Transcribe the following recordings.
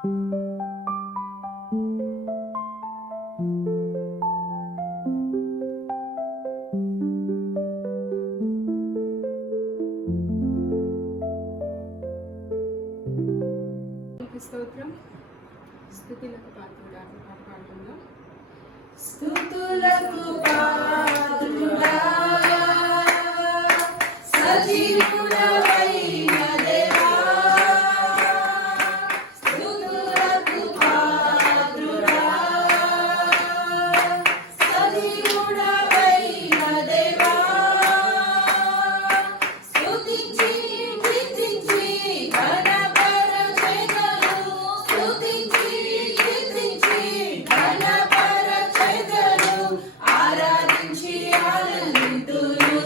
స్తోత్రం. స్తుతులకు పాత్రుడా పాడుకుందాం. స్తుతులకు పాత్రుడా సజీవుడవైన దేవా, స్తుతులకు పాత్రుడా సజీవుడవైన దేవా, స్తుతించి కీర్తించి ఘనపరచెదను, స్తుతించి కీర్తించి ఘనపరచెదను, ఆరాధించి ఆనందింతును,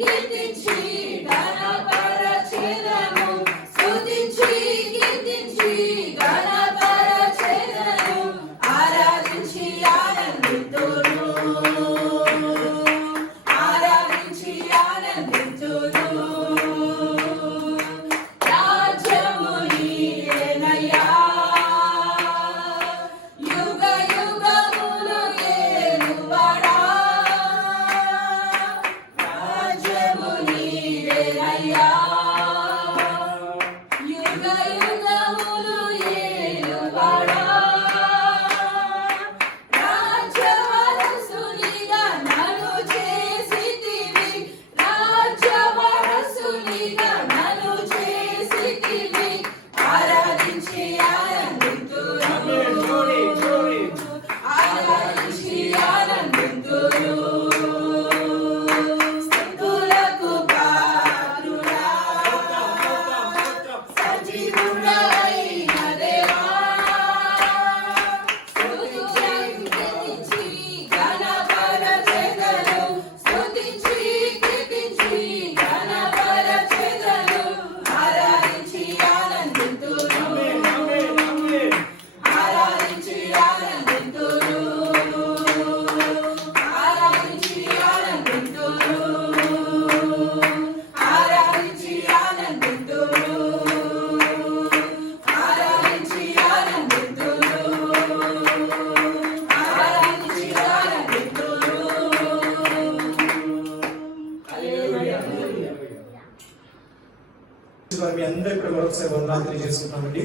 కీర్తించి ఘనపరచెదము స్తుతించి కీర్తించి ఘనపరచెదము ఆరాధించి ఆనందింతును ఆరాధించి ఆనందింతును రాజ్యము నీదేనయ్యా యుగ యుగములు ఏలువాడా రాజ్యము నీదేనయ్యా యుగ యుగములు ఏలువాడా రాజ్యవారసునిగా నన్ను చేసితివి రాజ్యవారసునిగా నన్ను చేసితివి ఆరాధించి ఆనందింతును ఆరాధించి ఆనందింతును స్తుతులకు పాత్రుడా సజీవుడైన దేవా స్తుతించి కీర్తించి ఘనపరచెదను స్తుతించి కీర్తించి ఘనపరచెదను ఆరాధించి ఆనందింతును ఆరాధించి ఆనందింతును ఆరాధించి ఆనందింతును ఆరాధించి ఆనందింతును ఆరాధించి ఆనందింతును ఆరాధించి ఆనందింతును మీ అందరికీ కూడా మరొకసారి వందనాలు తెలియజేసుకుంటామండి.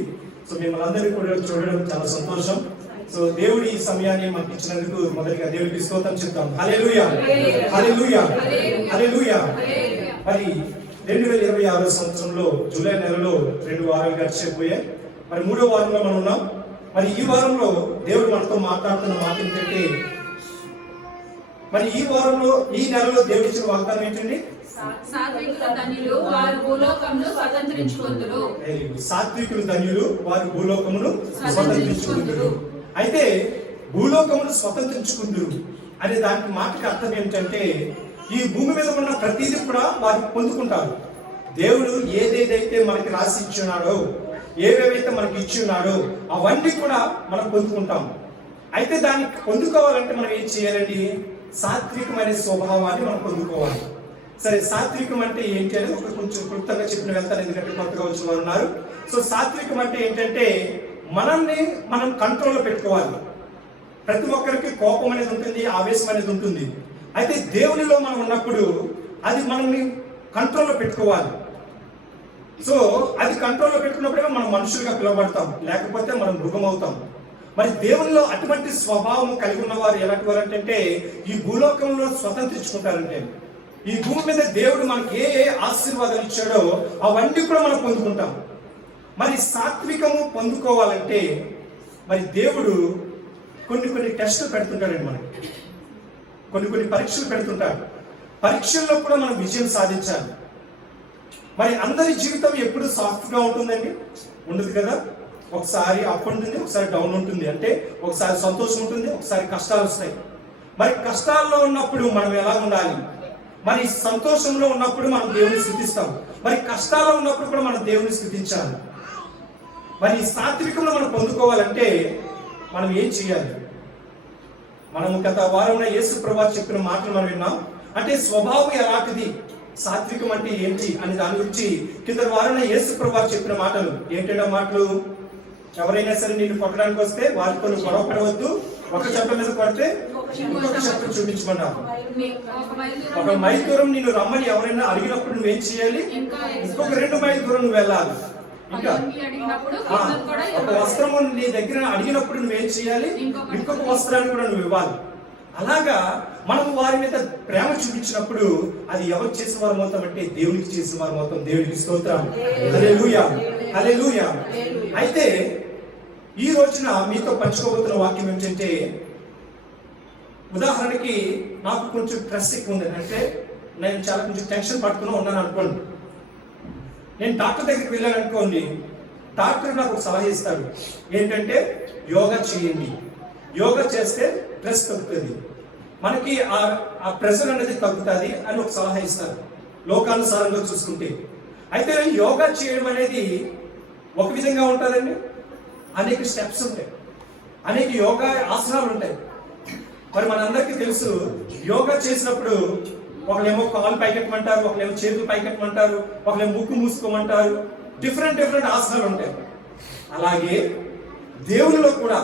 సో మిమ్మల్ని అందరికీ కూడా చూడడం చాలా సంతోషం. సో దేవుడి ఈ సమయాన్ని మాకు ఇచ్చినందుకు మొదటిగా దేవుడికి స్తోత్రం చెప్తాం. హల్లెలూయా హల్లెలూయా హల్లెలూయా. మరి 2026 సంవత్సరంలో జూలై నెలలో 2 వారాలు గడిచిపోయాయి. మరి 3వ వారంలో మనం ఉన్నాం. మరి ఈ వారంలో దేవుడు మనతో మాట్లాడుతున్న మాట ఏంటంటే, మరి ఈ వారంలో ఈ నెలలో దేవుడు ఇచ్చిన వాగ్దానం ఏంటండి? సాత్వికుల ధన్యులు వారు భూలోకమును స్వతంత్రించుకొందురు సాత్వికులు ధన్యులు వారు భూలోకమును స్వతంత్రించుకుందురు. అయితే భూలోకమును స్వతంత్రించుకుందురు అనే దానికి మాటకి అర్థం ఏంటంటే, ఈ భూమి మీద ఉన్న ప్రతిదీ కూడా వారు పొందుకుంటారు. దేవుడు ఏదేదైతే మనకి రాసి ఇచ్చున్నాడో, ఏవేవైతే మనకి ఇచ్చున్నాడో అవన్నీ కూడా మనం పొందుకుంటాం. అయితే దాన్ని పొందుకోవాలంటే మనం ఏం చేయాలండి? సాత్వికమైన స్వభావాన్ని మనం పొందుకోవాలి. సరే, సాత్వికం అంటే ఏంటి అని ఒక కొంచెం క్లుప్తంగా చెప్పిన వెళ్తాను, ఎందుకంటే కొత్తగా వచ్చిన వారు ఉన్నారు. సో సాత్వికం అంటే ఏంటంటే, మనల్ని మనం కంట్రోల్లో పెట్టుకోవాలి. ప్రతి ఒక్కరికి కోపం అనేది ఉంటుంది, ఆవేశం అనేది ఉంటుంది. అయితే దేవునిలో మనం ఉన్నప్పుడు అది మనల్ని కంట్రోల్లో పెట్టుకోవాలి. సో అది కంట్రోల్లో పెట్టుకున్నప్పుడే మనం మనుషులుగా పిలువబడతాం, లేకపోతే మనం మృగం అవుతాం. మరి దేవునిలో అటువంటి స్వభావం కలిగి ఉన్న వారు ఎలాంటి వారు అంటే, ఈ భూలోకంలో స్వతంత్రించుకుంటారంటే, ఈ భూమి మీద దేవుడు మనకి ఏ ఏ ఆశీర్వాదాలు ఇచ్చాడో అవన్నీ కూడా మనం పొందుకుంటాం. మరి సాత్వికము పొందుకోవాలంటే మరి దేవుడు కొన్ని టెస్టులు పెడుతుంటాడండి. మనకి కొన్ని పరీక్షలు పెడుతుంటాడు. పరీక్షల్లో కూడా మనం విజయం సాధించాలి. మరి అందరి జీవితం ఎప్పుడు సాఫ్ట్గా ఉంటుందండి? ఉండదు కదా. ఒకసారి అప్ ఉంటుంది, ఒకసారి డౌన్ ఉంటుంది. అంటే ఒకసారి సంతోషం ఉంటుంది, ఒకసారి కష్టాలు వస్తాయి. మరి కష్టాల్లో ఉన్నప్పుడు మనం ఎలా ఉండాలి? మరి సంతోషంలో ఉన్నప్పుడు మనం దేవుని స్తుతిస్తాం, మరి కష్టాల్లో ఉన్నప్పుడు కూడా మనం దేవుని స్తుతించాలి. మరి సాత్వికంలో మనం పొందుకోవాలంటే మనం ఏం చేయాలి? మనం గత వారం యేసు ప్రభువు చెప్పిన మాటలు మనం విన్నాం. అంటే స్వభావం ఎలాంటిది, సాత్వికం అంటే ఏంటి అని దాని గురించి కింద వారం యేసు ప్రభువు చెప్పిన మాటలు ఏంటంటే మాటలు, ఎవరైనా సరే నిన్ను కొట్టడానికి వస్తే వారితో గొడవ పడవద్దు, ఒక చెప్ప మీద కొడితే ఇంకొక చెప్ప చూపించమన్నారు. ఒక మైల్ దూరం నిన్ను రమ్మని ఎవరైనా అడిగినప్పుడు నువ్వేం చేయాలి? ఇంకొక 2 మైల్ దూరం నువ్వు వెళ్ళాలి. ఇంకా ఒక వస్త్రము నీ దగ్గర అడిగినప్పుడు నువ్వేం చేయాలి? ఇంకొక వస్త్రాన్ని కూడా నువ్వు ఇవ్వాలి. అలాగా మనం వారి మీద ప్రేమ చూపించినప్పుడు అది ఎవరు చేసిన వారు అవుతాం అంటే దేవునికి చేసిన వారు అవుతాం. దేవునికి స్తోత్రం. హల్లెలూయా హల్లెలూయా. అయితే ఈ రోజున మీతో పంచుకోబోతున్న వాక్యం ఏంటంటే, ఉదాహరణకి నాకు కొంచెం స్ట్రెస్ ఎక్కువ ఉంది, అంటే నేను చాలా కొంచెం టెన్షన్ పడుతూనే ఉన్నాను అనుకోండి. నేను డాక్టర్ దగ్గరికి వెళ్ళాను అనుకోండి, డాక్టర్ నాకు ఒక సలహా ఇస్తాడు. ఏంటంటే యోగా చేయండి, యోగా చేస్తే స్ట్రెస్ తగ్గుతుంది, మనకి ఆ ప్రెషర్ అనేది తగ్గుతుంది అని ఒక సలహా ఇస్తారు. లోకానుసారంగా చూసుకుంటే. అయితే యోగా చేయడం అనేది ఒక విధంగా ఉంటుందండి, అనేక స్టెప్స్ ఉంటాయి, అనేక యోగా ఆసనాలు ఉంటాయి. మరి మనందరికీ తెలుసు, యోగా చేసినప్పుడు ఒకళ్ళేమో కాలు పైకెట్టమంటారు, ఒకళ్ళేమో చేతులు పైకెట్టమంటారు, ఒకళ్ళేమో ముక్కు మూసుకోమంటారు. డిఫరెంట్ ఆసనాలు ఉంటాయి. అలాగే దేవునిలో కూడా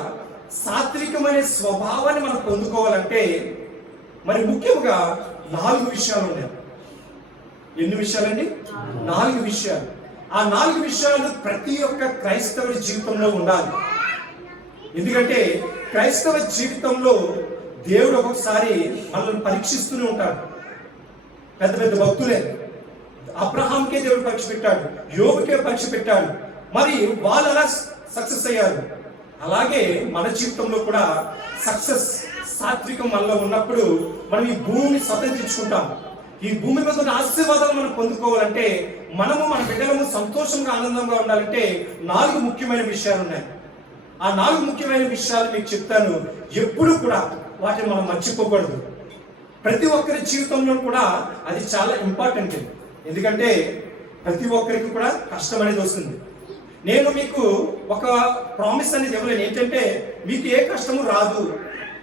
సాత్వికమైన స్వభావాన్ని మనం పొందుకోవాలంటే మరి ముఖ్యంగా 4 విషయాలు ఉన్నాయి. ఎన్ని విషయాలండి? 4 విషయాలు. ఆ 4 విషయాలు ప్రతి ఒక్క క్రైస్తవుడి జీవితంలో ఉండాలి. ఎందుకంటే క్రైస్తవ జీవితంలో దేవుడు ఒక్కొక్కసారి మనల్ని పరీక్షిస్తూనే ఉంటాడు. పెద్ద భక్తులే, అబ్రహాంకే దేవుడు పరీక్ష పెట్టాడు, యోబుకే పరీక్ష పెట్టాడు. మరి వాళ్ళు అలా సక్సెస్ అయ్యారు. అలాగే మన జీవితంలో కూడా సక్సెస్, సాత్వికం మనలో ఉన్నప్పుడు మనం ఈ భూమిని స్వతంత్రించుకుంటాం. ఈ భూమి మీద ఉన్న ఆశీర్వాదాలు మనం పొందుకోవాలంటే, మనము మన బిడ్డలము సంతోషంగా ఆనందంగా ఉండాలంటే 4 ముఖ్యమైన విషయాలు ఉన్నాయి. ఆ 4 ముఖ్యమైన విషయాలు మీకు చెప్తాను. ఎప్పుడు కూడా వాటిని మనం మర్చిపోకూడదు. ప్రతి ఒక్కరి జీవితంలో కూడా అది చాలా ఇంపార్టెంట్. ఎందుకంటే ప్రతి ఒక్కరికి కూడా కష్టం అనేది వస్తుంది. నేను మీకు ఒక ప్రామిస్ అనేది ఇవ్వలేను, ఏంటంటే మీకు ఏ కష్టము రాదు,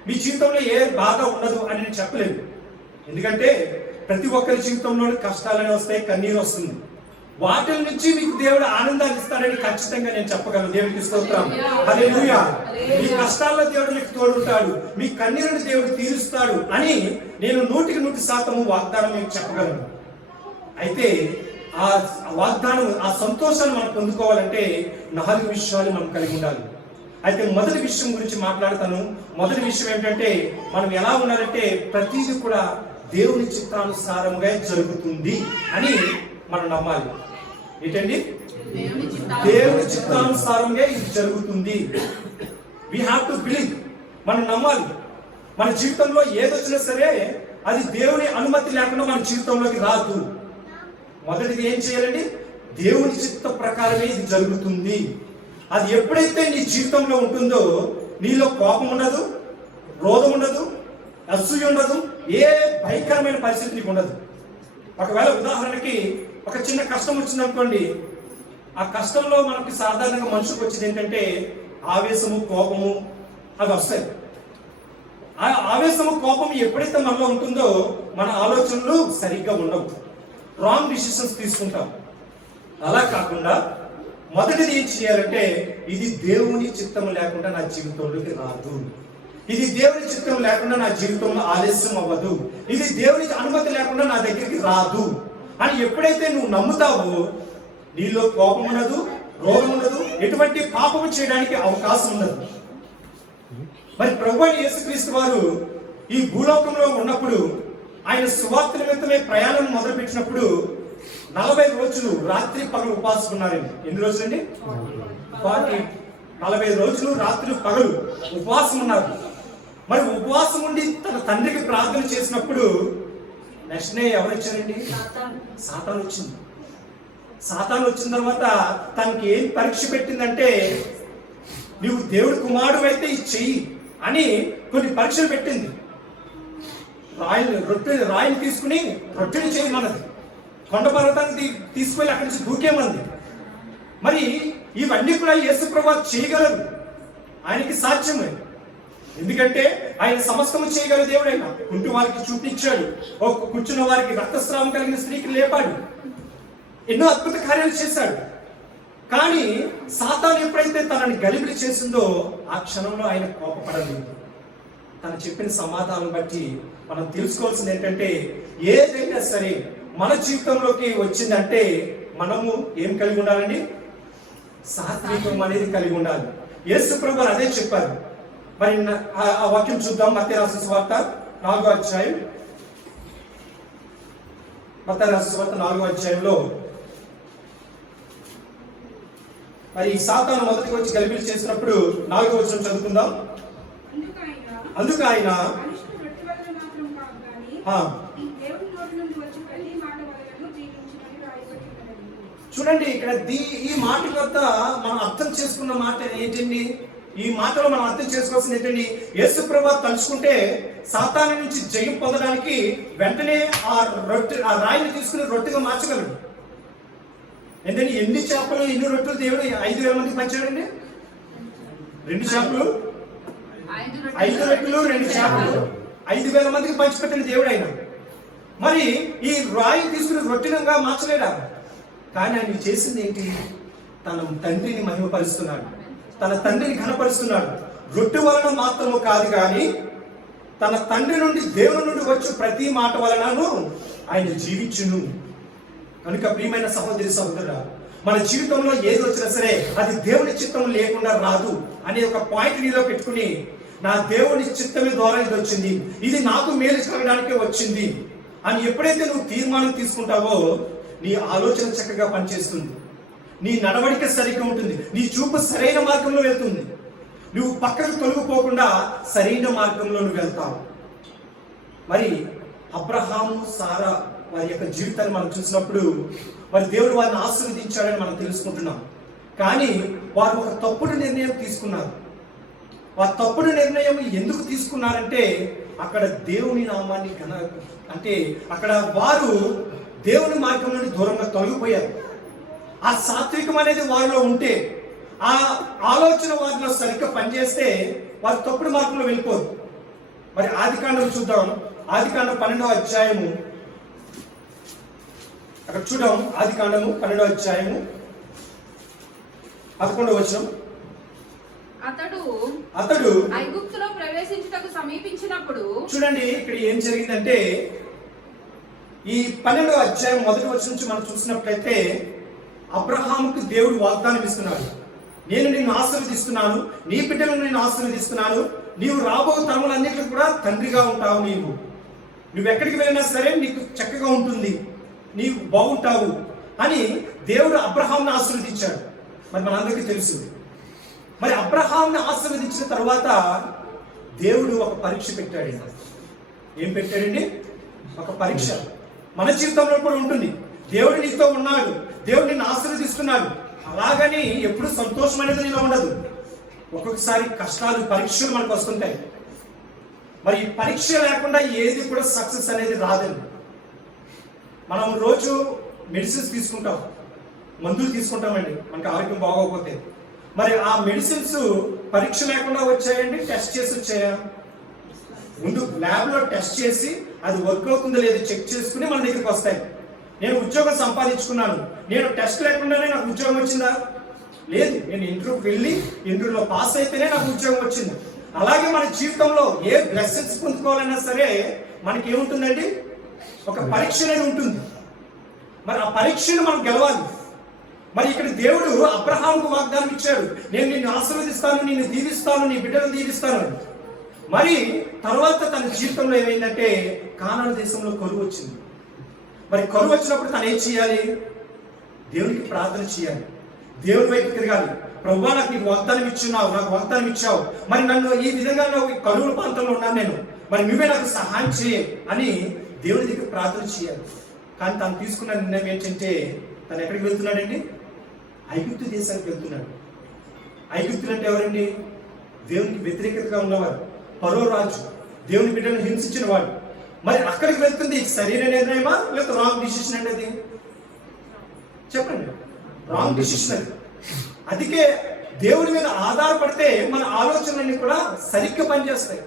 మీ జీవితంలో ఏ బాధ ఉండదు అని నేను చెప్పలేను. ఎందుకంటే ప్రతి ఒక్కరి జీవితంలో కష్టాలనే వస్తాయి, కన్నీరు వస్తుంది. వాటి నుంచి మీకు దేవుడు ఆనందాన్ని ఇస్తాడని ఖచ్చితంగా నేను చెప్పగలను. దేవుడికి స్తోత్రం, హల్లెలూయా. మీ కష్టాల్లో దేవుడు మీకు తోడుంటాడు, మీ కన్నీరుని దేవుడు తీరుస్తాడు అని నేను 100% వాగ్దానం మీకు చెప్పగలను. అయితే ఆ వాగ్దానం, ఆ సంతోషాన్ని మనం పొందుకోవాలంటే 4 విషయాలు మనం కలిగి ఉండాలి. అయితే మొదటి విషయం గురించి మాట్లాడతాను. మొదటి విషయం ఏంటంటే మనం ఎలా ఉండాలంటే ప్రతిదీ కూడా దేవుని చిత్తానుసారంగా జరుగుతుంది అని మనం నమ్మాలి. ఏంటండి? దేవుని చిత్తానుసారంగా ఇది జరుగుతుంది. We have to believe. మనం నమ్మాలి. మన జీవితంలో ఏదొచ్చినా సరే అది దేవుని అనుమతి లేకుండా మన జీవితంలోకి రాదు. మొదటిది ఏం చేయాలండి? దేవుని చిత్త ప్రకారమే ఇది జరుగుతుంది. అది ఎప్పుడైతే నీ జీవితంలో ఉంటుందో నీలో కోపం ఉండదు, క్రోధం ఉండదు, అసూయ ఉండదు, ఏ భయంకరమైన పరిస్థితి నీకు ఉండదు. ఒకవేళ ఉదాహరణకి ఒక చిన్న కష్టం వచ్చింది అనుకోండి, ఆ కష్టంలో మనకి సాధారణంగా మనుషులకు వచ్చేది ఏంటంటే ఆవేశము, కోపము అవి వస్తాయి. ఆ ఆవేశము, కోపం ఎప్పుడైతే మనలో ఉంటుందో మన ఆలోచనలు సరిగ్గా ఉండవు, రాంగ్ డిసిషన్స్ తీసుకుంటాం. అలా కాకుండా మొదటిది ఏం చేయాలంటే ఇది దేవుని చిత్తం లేకుండా నా జీవితంలోకి రాదు, ఇది దేవుని చిత్తం లేకుండా నా జీవితంలో ఆలస్యం అవ్వదు, ఇది దేవుని అనుమతి లేకుండా నా దగ్గరికి రాదు అని ఎప్పుడైతే నువ్వు నమ్ముతావో నీలో కోపం ఉండదు, రోగం ఉండదు, ఎటువంటి పాపము చేయడానికి అవకాశం ఉండదు. మరి ప్రభువైన యేసుక్రీస్తు వారు ఈ భూలోకంలో ఉన్నప్పుడు ఆయన సువార్త నిమిత్తమే ప్రయాణం మొదలుపెట్టినప్పుడు 40 రోజులు రాత్రి పగలు ఉపవాసం ఉన్నారండి. ఎన్ని రోజులండి? 40 రోజులు రాత్రి పగలు ఉపవాసం ఉన్నారు. మరి ఉపవాసం ఉండి తన తండ్రికి ప్రార్థన చేసినప్పుడు నెక్స్ట్ డే ఎవరు వచ్చారండి? సాతాను వచ్చింది. సాతాను వచ్చిన తర్వాత తనకి ఏం పరీక్ష పెట్టిందంటే నువ్వు దేవుడి కుమారుడు అయితే ఇది చెయ్యి అని కొన్ని పరీక్షలు పెట్టింది. రాయిని తీసుకుని రొట్టెని చేయమన్నది, కొండ పర్వతాన్ని తీసుకువెళ్ళి అక్కడి నుంచి దూకేమంది. మరి ఇవన్నీ కూడా యేసు ప్రభువు చేయగలరు, ఆయనకి సాధ్యమే. ఎందుకంటే ఆయన సమస్తము చేయగల దేవుడు. ఆయన కుంటి వారికి చూపించాడు, కూర్చున్న వారికి రక్తస్రావం కలిగిన స్త్రీకి లేపాడు, ఎన్నో అద్భుత కార్యాలు చేశాడు. కానీ సాతాను ఎప్పుడైతే తనని గలిబిలి చేసిందో ఆ క్షణంలో ఆయన కోపపడలేదు. తను చెప్పిన సమాధానం బట్టి మనం తెలుసుకోవాల్సింది ఏంటంటే ఏదైనా సరే మన జీవితంలోకి వచ్చిందంటే మనము ఏం కలిగి ఉండాలండి? సాత్వికం అనేది కలిగి ఉండాలి. యేసు ప్రభువు అదే చెప్పారు. మరి ఆ వాక్యం చూద్దాం. మత్తయి రాసిన సువార్త 4వ అధ్యాయం. మత్తయి రాసిన సువార్త 4వ అధ్యాయంలో మరి సాతాను మొదటికి వచ్చి గలిబిలి చేసినప్పుడు 4వ వచనం చదువుకుందాం. అందుకు ఆయన చూడండి, ఇక్కడ ఈ మాట వద్ద మనం అర్థం చేసుకున్న మాట ఏంటండి? ఈ మాటలో మనం అర్థం చేసుకోవాల్సింది ఏంటండి, యేసు ప్రభువు తలుచుకుంటే సాతాను నుంచి జయం పొందడానికి వెంటనే ఆ రాయిని తీసుకుని రొట్టెగా మార్చగలడు. ఏంటంటే ఎన్ని చేపలు ఎన్ని రొట్టెలు దేవుడు 5,000 మందికి పంచాడండి? 2 చేపలు 5 రొట్టెలు 2 చేపలు 5,000 మందికి పంచిపెట్టిన దేవుడు ఆయన. మరి ఈ రాయి తీసుకుని రొట్టెగా మార్చలేడా? కానీ ఆయన చేసింది ఏంటి? తన తండ్రిని మహిమపరుస్తున్నాడు, తన తండ్రిని ఘనపరుస్తున్నాడు. రొట్టె వలన మాత్రము కాదు కానీ తన తండ్రి నుండి దేవుని నుండి వచ్చే ప్రతి మాట వలనను ఆయన జీవించును. కనుక ప్రియమైన సహోదరి సహోదరుడా, మన జీవితంలో ఏది వచ్చినా సరే అది దేవుని చిత్తం లేకుండా రాదు అనే ఒక పాయింట్ నీలో పెట్టుకుని, నా దేవుని చిత్తమే ద్వారా ఇది వచ్చింది, ఇది నాకు మేలు కలగడానికే వచ్చింది అని ఎప్పుడైతే నువ్వు తీర్మానం తీసుకుంటావో నీ ఆలోచన చక్కగా పనిచేస్తుంది, నీ నడవడిక సరిగ్గా ఉంటుంది, నీ చూపు సరైన మార్గంలో వెళ్తుంది, నువ్వు పక్కకు తొలగిపోకుండా సరైన మార్గంలో నువ్వు వెళ్తావు. మరి అబ్రహాము సారా వారి యొక్క జీవితాన్ని మనం చూసినప్పుడు మరి దేవుడు వారిని ఆశీర్వదించాడని మనం తెలుసుకుంటున్నాం. కానీ వారు ఒక తప్పుడు నిర్ణయం తీసుకున్నారు. వారు తప్పుడు నిర్ణయం ఎందుకు తీసుకున్నారంటే అక్కడ దేవుని నామాన్ని అంటే అక్కడ వారు దేవుని మార్గం నుండి దూరంగా తొలగిపోయారు. ఆ సాత్వికం అనేది వారిలో ఉంటే, ఆ ఆలోచన వారిలో సరిగ్గా పనిచేస్తే వారు తప్పుడు మార్గంలో వెళ్ళిపోరు. మరి ఆదికాండం చూద్దాం. ఆదికాండం 12వ అధ్యాయము అక్కడ చూద్దాం. ఆదికాండము 12వ అధ్యాయము 11వ వచనం. అతడు ఐగుప్తులో ప్రవేశించుటకు సమీపించినప్పుడు, చూడండి ఇక్కడ ఏం జరిగిందంటే ఈ 12వ అధ్యాయం 1వ వచనం నుంచి మనం చూసినట్లయితే అబ్రహాముకు దేవుడు వాగ్దానం ఇస్తున్నాడు. నేను నిన్ను ఆశీర్వదిస్తున్నాను, నీ బిడ్డలను నేను ఆశీర్వదిస్తున్నాను, నీవు రాబో తరములన్నిటికీ కూడా తండ్రిగా ఉంటావు, నువ్వు ఎక్కడికి వెళ్ళినా సరే నీకు చక్కగా ఉంటుంది, నీవు బాగుంటావు అని దేవుడు అబ్రహాంను ఆశీర్వదించాడు. మరి మనందరికీ తెలుసు. మరి అబ్రహాంను ఆశీర్వదించిన తర్వాత దేవుడు ఒక పరీక్ష పెట్టాడు. ఏం పెట్టాడండి? ఒక పరీక్ష. మన జీవితంలో కూడా ఉంటుంది. దేవుడు నీతో ఉన్నాడు, దేవుడు నిన్ను ఆశీర్వదిస్తున్నాడు, అలాగని ఎప్పుడు సంతోషం అనేది నీలో ఉండదు. ఒక్కొక్కసారి కష్టాలు పరీక్షలు మనకు వస్తుంటాయి. మరి ఈ పరీక్ష లేకుండా ఏది కూడా సక్సెస్ అనేది రాదండి. మనం రోజు మెడిసిన్స్ తీసుకుంటాం, మందులు తీసుకుంటామండి మనకి ఆరోగ్యం బాగోకపోతే. మరి ఆ మెడిసిన్స్ పరీక్ష లేకుండా వచ్చాయండి, టెస్ట్ చేసి వచ్చాయా? ముందు ల్యాబ్లో టెస్ట్ చేసి అది వర్క్ అవుతుందో లేదో చెక్ చేసుకుని మన దగ్గరికి వస్తాయి. నేను ఉద్యోగం సంపాదించుకున్నాను, నేను టెస్ట్ లేకుండానే నాకు ఉద్యోగం వచ్చిందా? లేదు. నేను ఇంటర్వ్యూకి వెళ్ళి ఇంటర్వ్యూలో పాస్ అయితేనే నాకు ఉద్యోగం వచ్చింది. అలాగే మన జీవితంలో ఏ బ్లెస్సింగ్స్ పొందుకోవాలన్నా సరే మనకి ఏముంటుందండి? ఒక పరీక్ష అనేది ఉంటుంది. మరి ఆ పరీక్షను మనం గెలవాలి. మరి ఇక్కడ దేవుడు అబ్రహాముకు వాగ్దానం ఇచ్చాడు, నేను నిన్ను ఆశీర్వదిస్తాను, నిన్ను దీవిస్తాను, నీ బిడ్డలను దీవిస్తాను. మరి తర్వాత తన జీవితంలో ఏమైందంటే కానాను దేశంలో కరువు వచ్చింది. మరి కరువు వచ్చినప్పుడు తను ఏం చేయాలి? దేవునికి ప్రార్థన చేయాలి, దేవుని వైపు తిరగాలి. ప్రభువా, నాకు నీకు వాగ్దానం ఇచ్చున్నావు, నాకు వాగ్దానం ఇచ్చావు, మరి నన్ను ఈ విధంగా కరువుల ప్రాంతంలో ఉన్నాను నేను, మరి నువ్వే నాకు సహాయం చేయ అని దేవుని దగ్గర ప్రార్థన చేయాలి. కానీ తను తీసుకున్న నిర్ణయం ఏంటంటే తను ఎక్కడికి వెళ్తున్నాడండి? ఐగుప్తు దేశానికి వెళ్తున్నాడు. ఐగుప్తులు అంటే ఎవరండి? దేవునికి వ్యతిరేకతగా ఉన్నవారు, ఫరో రాజు, దేవుని బిడ్డలను హింసించిన వాడు. మరి అక్కడికి వెళ్తుంది సరైన నిర్ణయమా లేకపోతే రాంగ్ డిసిషన్ అంటే? అది చెప్పండి. రాంగ్ డిసిషన్ అది. అందుకే దేవుడి మీద ఆధారపడితే మన ఆలోచనలన్నీ కూడా సరిగ్గా పనిచేస్తాయి,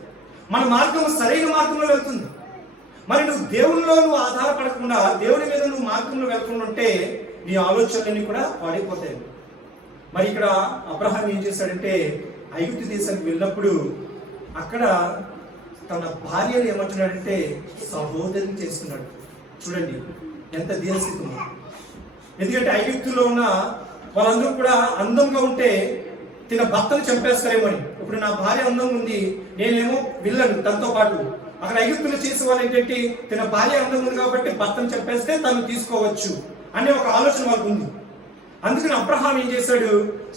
మన మార్గం సరైన మార్గంలో వెళ్తుంది. మరి నువ్వు దేవునిలో నువ్వు ఆధారపడకుండా దేవుడి మీద నువ్వు మార్గంలో వెళ్కుండా ఉంటే నీ ఆలోచనలన్నీ కూడా పాడైపోతాయి. మరి ఇక్కడ అబ్రహాం ఏం చేశాడంటే ఐగుప్తు దేశానికి వెళ్ళినప్పుడు అక్కడ తన భార్యను ఏమంటున్నాడంటే సహోదరిని చేస్తున్నాడు. చూడండి ఎంత దీనస్థితి. ఎందుకంటే ఐగుప్తులో ఉన్న వాళ్ళందరూ కూడా అందంగా ఉంటే తిన భర్తను చంపేస్తారేమో అని. ఇప్పుడు నా భార్య అందంగా ఉంది, నేనేమో విల్లను తనతో పాటు. అక్కడ ఐగుప్తులు చేసే వాళ్ళు ఏంటంటే తిన భార్య అందంగా ఉంది కాబట్టి భర్తను చంపేస్తే తను తీసుకోవచ్చు అనే ఒక ఆలోచన వాళ్ళకు ఉంది. అందుకని అబ్రహాం ఏం చేశాడు?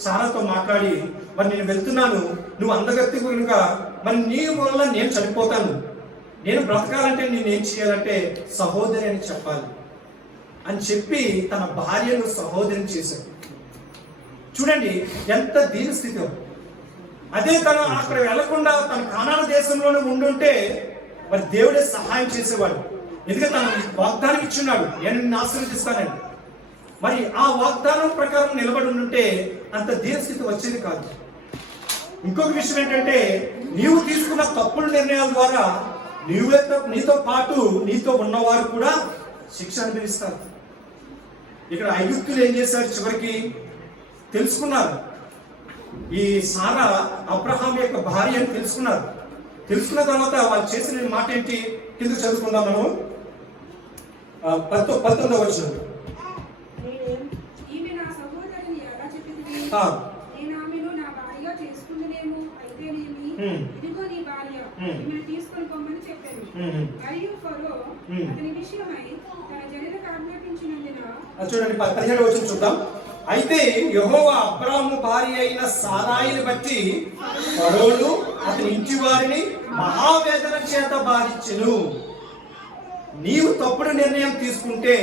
సారాతో మాట్లాడి, మరి నేను వెళ్తున్నాను, నువ్వు అందగత్తి కనుక మరి నీ వల్ల నేను చనిపోతాను, నేను బ్రతకాలంటే నేను ఏం చేయాలంటే సహోదరి అని చెప్పాలి అని చెప్పి తన భార్యను సహోదరిని చేశాడు. చూడండి ఎంత దీన స్థితి. అదే తను అక్కడ వెళ్లకుండా తన కానాను దేశంలోనే ఉండుంటే మరి దేవుడే సహాయం చేసేవాడు. ఎందుకంటే తన వాగ్దానం ఇచ్చున్నాడు, నేను నిన్ను ఆశీర్వదిస్తానండి. మరి ఆ వాగ్దానం ప్రకారం నిలబడి ఉంటే అంత దీనస్థితి వచ్చేది కాదు. ఇంకొక విషయం ఏంటంటే, నీవు తీసుకున్న తప్పుడు నిర్ణయాల ద్వారా నీతో పాటు నీతో ఉన్నవారు కూడా శిక్ష అనుభవిస్తారు. ఇక్కడ ఐగుప్తులు ఏం చేశారు? చివరికి తెలుసుకున్నారు, ఈ సారా అబ్రహాం యొక్క భార్య అని తెలుసుకున్నారు. తెలుసుకున్న తర్వాత వాళ్ళు చేసిన మాట ఏంటి? కింద చదువుకుందాం మనం. 19వ వచనం. ఈమె నా సహోదరిని ఎలా చెప్పింది? నేను ఆమెను నా భార్యగా చేసుకుందునేమో, అయితేనేమి ఇదిగో నీ భార్య, ఈమెను తీసుకొని పొమ్మని చెప్పాను. మరియు ఫరో అతని విషయమై తన జనులకు ఆజ్ఞాపించినందున. చూడండి 17వ వచనం చూద్దాం. అయితే యెహోవా అబ్రాము భార్య అయిన సారాయిని బట్టి ఫరోను అతని ఇంటి వారిని మహావేదన చేత బాధించెను. నీవు తప్పుడు నిర్ణయం తీసుకుంటే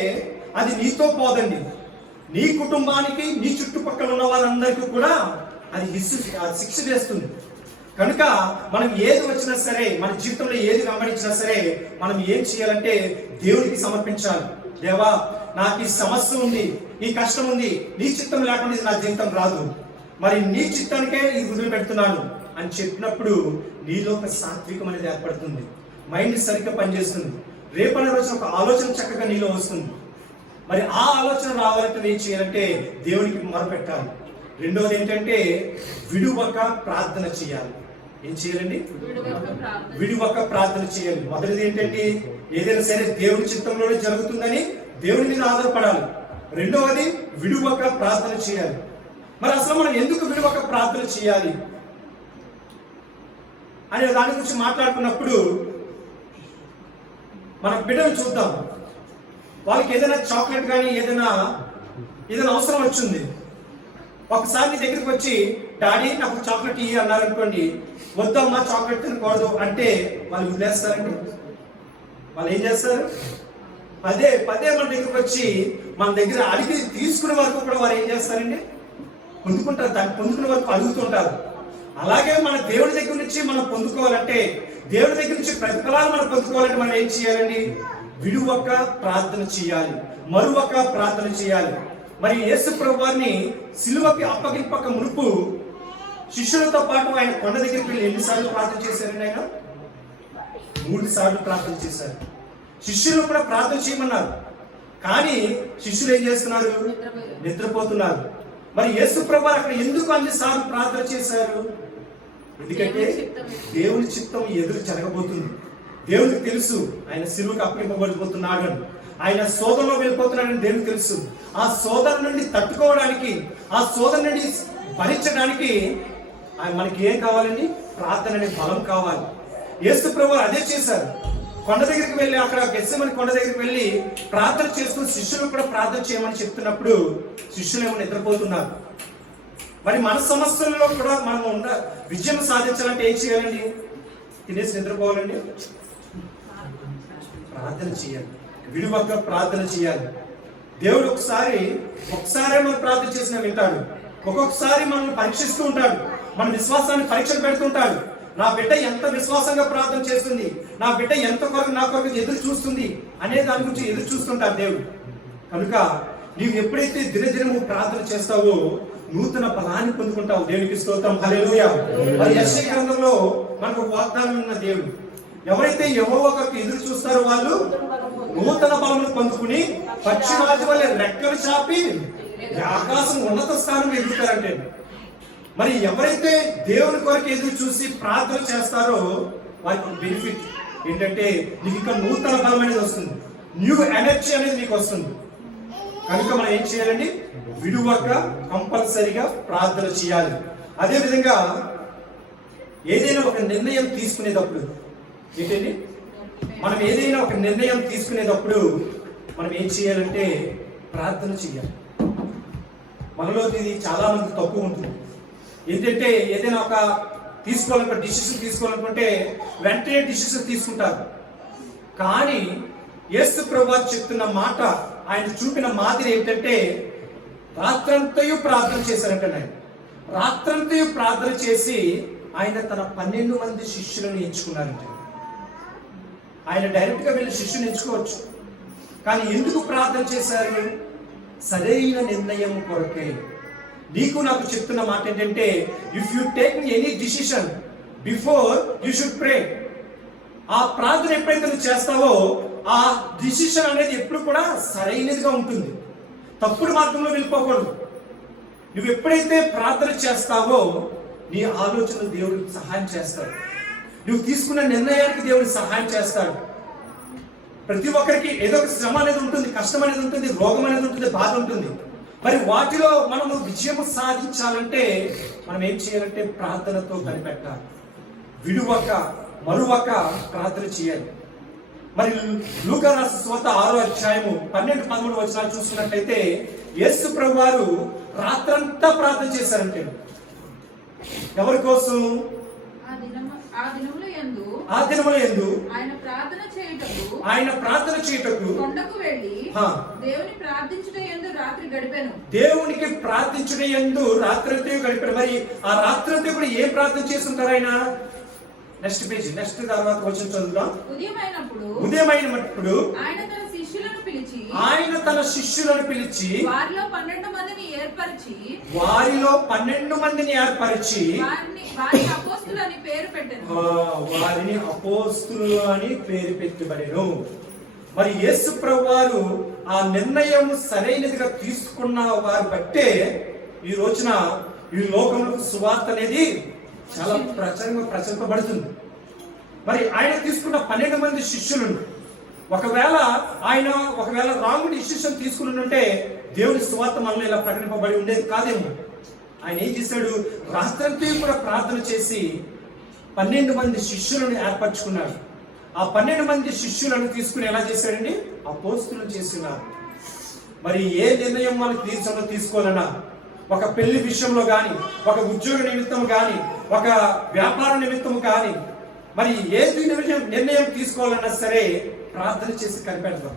అది నీతో పోదండి, నీ కుటుంబానికి, నీ చుట్టుపక్కల ఉన్న వారందరికీ కూడా అది శిక్ష వేస్తుంది. కనుక మనం ఏది వచ్చినా సరే, మన జీవితంలో ఏది వెంబడించినా సరే, మనం ఏం చేయాలంటే దేవుడికి సమర్పించాలి. దేవా, నాకు ఈ సమస్య ఉంది, ఈ కష్టం ఉంది, నీ చిత్తం లేకుండా ఇది నా జీవితం రాదు, మరి నీ చిత్తానికే ఇది వదిలిపెడుతున్నాను అని చెప్పినప్పుడు నీలో ఒక సాత్వికం అనేది ఏర్పడుతుంది. మైండ్ సరిగ్గా పనిచేస్తుంది. రేపటి రోజున ఒక ఆలోచన చక్కగా నీలో వస్తుంది. మరి ఆ ఆలోచన రావాలంటే ఏం చేయాలంటే దేవునికి మొరపెట్టాలి. రెండవది ఏంటంటే విడువక ప్రార్థన చేయాలి. ఏం చేయాలండి? విడువక ప్రార్థన చేయాలి. మొదటిది ఏంటంటే ఏదైనా సరే దేవుడి చిత్తంలోనే జరుగుతుందని దేవుడి మీద ఆధారపడాలి. రెండవది విడువక ప్రార్థన చేయాలి. మరి అసలు మనం ఎందుకు విడువక ప్రార్థన చేయాలి అనే దాని గురించి మాట్లాడుకున్నప్పుడు మన బిడ్డలు చూద్దాం. వాళ్ళకి ఏదైనా చాక్లెట్ కానీ ఏదైనా అవసరం వచ్చింది. ఒకసారి నీ దగ్గరికి వచ్చి, డాడీ నాకు చాక్లెట్ ఇయ్యి అన్నారు అనుకోండి, వద్దమ్మా చాక్లెట్ తినకూడదు అంటే వాళ్ళు వదిలేస్తారండి. వాళ్ళు ఏం చేస్తారు? పదే మన దగ్గరికి వచ్చి మన దగ్గర అడిగి తీసుకునే వరకు కూడా వారు ఏం చేస్తారండి? పొందుకుంటారు. దాన్ని పొందుకునే వరకు అడుగుతుంటారు. అలాగే మన దేవుడి దగ్గర నుంచి మనం పొందుకోవాలంటే, దేవుడి దగ్గర నుంచి ప్రతిఫలాలు మనం పొందుకోవాలంటే మనం ఏం చేయాలండి? విడువక ప్రార్థన చేయాలి, మరువక ప్రార్థన చేయాలి. మరి యేసు ప్రభువారిని సిలువకి అప్పగింపక మునుపు శిష్యులతో పాటు ఆయన కొండ దగ్గరికి వెళ్ళి ఎన్నిసార్లు ప్రార్థన చేశారండి? ఆయన 3 సార్లు ప్రార్థన చేశారు. శిష్యులు కూడా ప్రార్థన చేయమన్నారు, కానీ శిష్యులు ఏం చేస్తున్నారు? నిద్రపోతున్నారు. మరి యేసు ప్రభువారు అక్కడ ఎందుకు అన్నిసార్లు ప్రార్థన చేశారు? ఎందుకంటే దేవుని చిత్తం ఎదురు జరగబోతుంది. దేవునికి తెలుసు ఆయన సిలువకు అప్పగింపబడిపోతున్నాడు అని, ఆయన శోధనలో వెళ్ళిపోతున్నాడని దేవునికి తెలుసు. ఆ శోధన నుండి తట్టుకోవడానికి, ఆ శోధన నుండి భరించడానికి మనకి ఏం కావాలండి? ప్రార్థన అనే బలం కావాలి. యేసు ప్రభువారు అదే చేశారు. కొండ దగ్గరికి వెళ్ళి, అక్కడ గెత్సేమని కొండ దగ్గరికి వెళ్ళి ప్రార్థన చేస్తూ శిష్యులు కూడా ప్రార్థన చేయమని చెప్తున్నప్పుడు శిష్యులు ఏమో నిద్రపోతున్నారు. మరి మన సమస్యల్లో కూడా మనం విజయం సాధించాలంటే ఏం చేయాలండి? తినేసి నిద్రపోవాలండి? ప్రార్థన చేయాలి, విడువక ప్రార్థన చేయాలి. దేవుడు ఒకసారి మనం ప్రార్థన చేసిన వింటాడు. ఒక్కొక్కసారి మనల్ని పరీక్షిస్తూ ఉంటాడు, మన విశ్వాసాన్ని పరీక్షలు పెడుతుంటాడు. నా బిడ్డ ఎంత విశ్వాసంగా ప్రార్థన చేస్తుంది, నా బిడ్డ ఎంత నా కొరకు ఎదురు చూస్తుంది అనే దాని గురించి ఎదురు చూస్తుంటాడు దేవుడు. కనుక నీవు ఎప్పుడైతే దినదినము ప్రార్థన చేస్తావో నూతన బలాన్ని పొందుకుంటావు. దేవునికి స్తోత్రం, హల్లెలూయా. మరి యెషయా గ్రంథంలో మనకు వాగ్దానం ఉన్న దేవుడు, ఎవరైతే యెహోవా కొరకు ఎదురు చూస్తారో వాళ్ళు నూతన బలమును పొందుకుని పక్షిరాజు వలె రెక్కలు చాపి ఆకాశం ఉన్నత స్థానం ఎదుగుతారంటే. మరి ఎవరైతే దేవుని కొరకు ఎదురు చూసి ప్రార్థన చేస్తారో వారికి బెనిఫిట్ ఏంటంటే నీకు ఇంకా నూతన బలం అనేది వస్తుంది, న్యూ ఎనర్జీ అనేది నీకు వస్తుంది. కనుక మనం ఏం చేయాలండి? విడువక కంపల్సరిగా ప్రార్థన చేయాలి. అదేవిధంగా ఏదైనా ఒక నిర్ణయం తీసుకునేటప్పుడు ఏంటండి, మనం ఏదైనా ఒక నిర్ణయం తీసుకునేటప్పుడు మనం ఏం చేయాలంటే ప్రార్థన చేయాలి. మనలో ఇది చాలా మంది తప్పు ఉంటుంది. ఏంటంటే ఏదైనా ఒక డిసిషన్ తీసుకోవాలనుకుంటే వెంటనే డిసిషన్ తీసుకుంటారు. కానీ యేసు ప్రభువు చెప్తున్న మాట, ఆయన చూపిన మాదిరి ఏంటంటే రాత్రంతయు ప్రార్థన చేశారంటే, ఆయన రాత్రంతయు ప్రార్థన చేసి ఆయన తన 12 మంది శిష్యులను ఎంచుకున్నారంట. ఆయన డైరెక్ట్గా వెళ్ళి శిష్యుని ఎంచుకోవచ్చు, కానీ ఎందుకు ప్రార్థన చేశారు? సరైన నిర్ణయం కొరకే. నీకు నాకు చెప్తున్న మాట ఏంటంటే, if you take any decision before you should ప్రే. ఆ ప్రార్థన ఎప్పుడైతే నువ్వు చేస్తావో ఆ డిసిషన్ అనేది ఎప్పుడు కూడా సరైనదిగా ఉంటుంది, తప్పుడు మార్గంలో వెళ్ళిపోకూడదు. నువ్వు ఎప్పుడైతే ప్రార్థన చేస్తావో నీ ఆలోచన దేవుడికి సహాయం చేస్తాడు, నువ్వు తీసుకున్న నిర్ణయానికి దేవుడు సహాయం చేస్తాడు. ప్రతి ఒక్కరికి ఏదో ఒక శ్రమ అనేది ఉంటుంది, కష్టం అనేది ఉంటుంది, రోగం అనేది ఉంటుంది, బాధ ఉంటుంది. మరి వాటిలో మనము విజయం సాధించాలంటే మనం ఏం చేయాలంటే ప్రార్థనతో కనిపెట్టాలి, విడువక మరువక ప్రార్థన చేయాలి. మరి లూకా రాసిన సువార్త 6వ అధ్యాయము 12-13 వచనాలు చూసుకున్నట్లయితే యేసు ప్రభు వారు రాత్రంతా ప్రార్థన చేశారంటే ఎవరి కోసం? ఆ దినముల యందు ఆయన ప్రార్థన చేయుటకు కొండకు వెళ్ళి దేవునికి ప్రార్థించుట యందు రాత్రంతా గడిపాను. మరి ఆ రాత్రంతా కూడా ఏం ప్రార్థన చేస్తుంటారు ఆయన? నెక్స్ట్ పేజ్, నెక్స్ట్ తర్వాత వచ్చిన చదువుదాం. ఉదయమైనప్పుడు ఆయన తన శిష్యులను పిలిచి వారిలో 12 మందిని ఏర్పరిచి వారిని అపోస్తులు అని పేరు పెట్టెను. వారిని అపోస్తులు అని పేరు పెట్టబడెను. మరి యేసు ప్రభువు వారు ఆ నిర్ణయం సరైనదిగా తీసుకున్న వారు బట్టే ఈ రోజున ఈ లోకంలో సువార్త అనేది చాలా ప్రచురింపబడుతుంది. మరి ఆయన తీసుకున్న 12 మంది శిష్యులను ఒకవేళ రాంగ్ డిసిషన్ తీసుకుని ఉంటే దేవుని సువార్త మనలో ఇలా ప్రకటింపబడి ఉండేది కాదేమో. ఆయన ఏం చేశాడు? రాత్రంతా కూడా ప్రార్థన చేసి 12 మంది శిష్యులను ఏర్పరచుకున్నాడు. ఆ 12 మంది శిష్యులను తీసుకుని ఎలా చేశాడండి? అపోస్తులను చేస్తున్నారు. మరి ఏ నిర్ణయం మనకి జీవితంలో తీసుకోవాలన్నా, ఒక పెళ్లి విషయంలో కానీ, ఒక ఉద్యోగ నిమిత్తం కానీ, ఒక వ్యాపార నిమిత్తం కానీ, మరి ఏ నిర్ణయం తీసుకోవాలన్నా సరే ప్రార్థన చేసి కనిపెడతాం.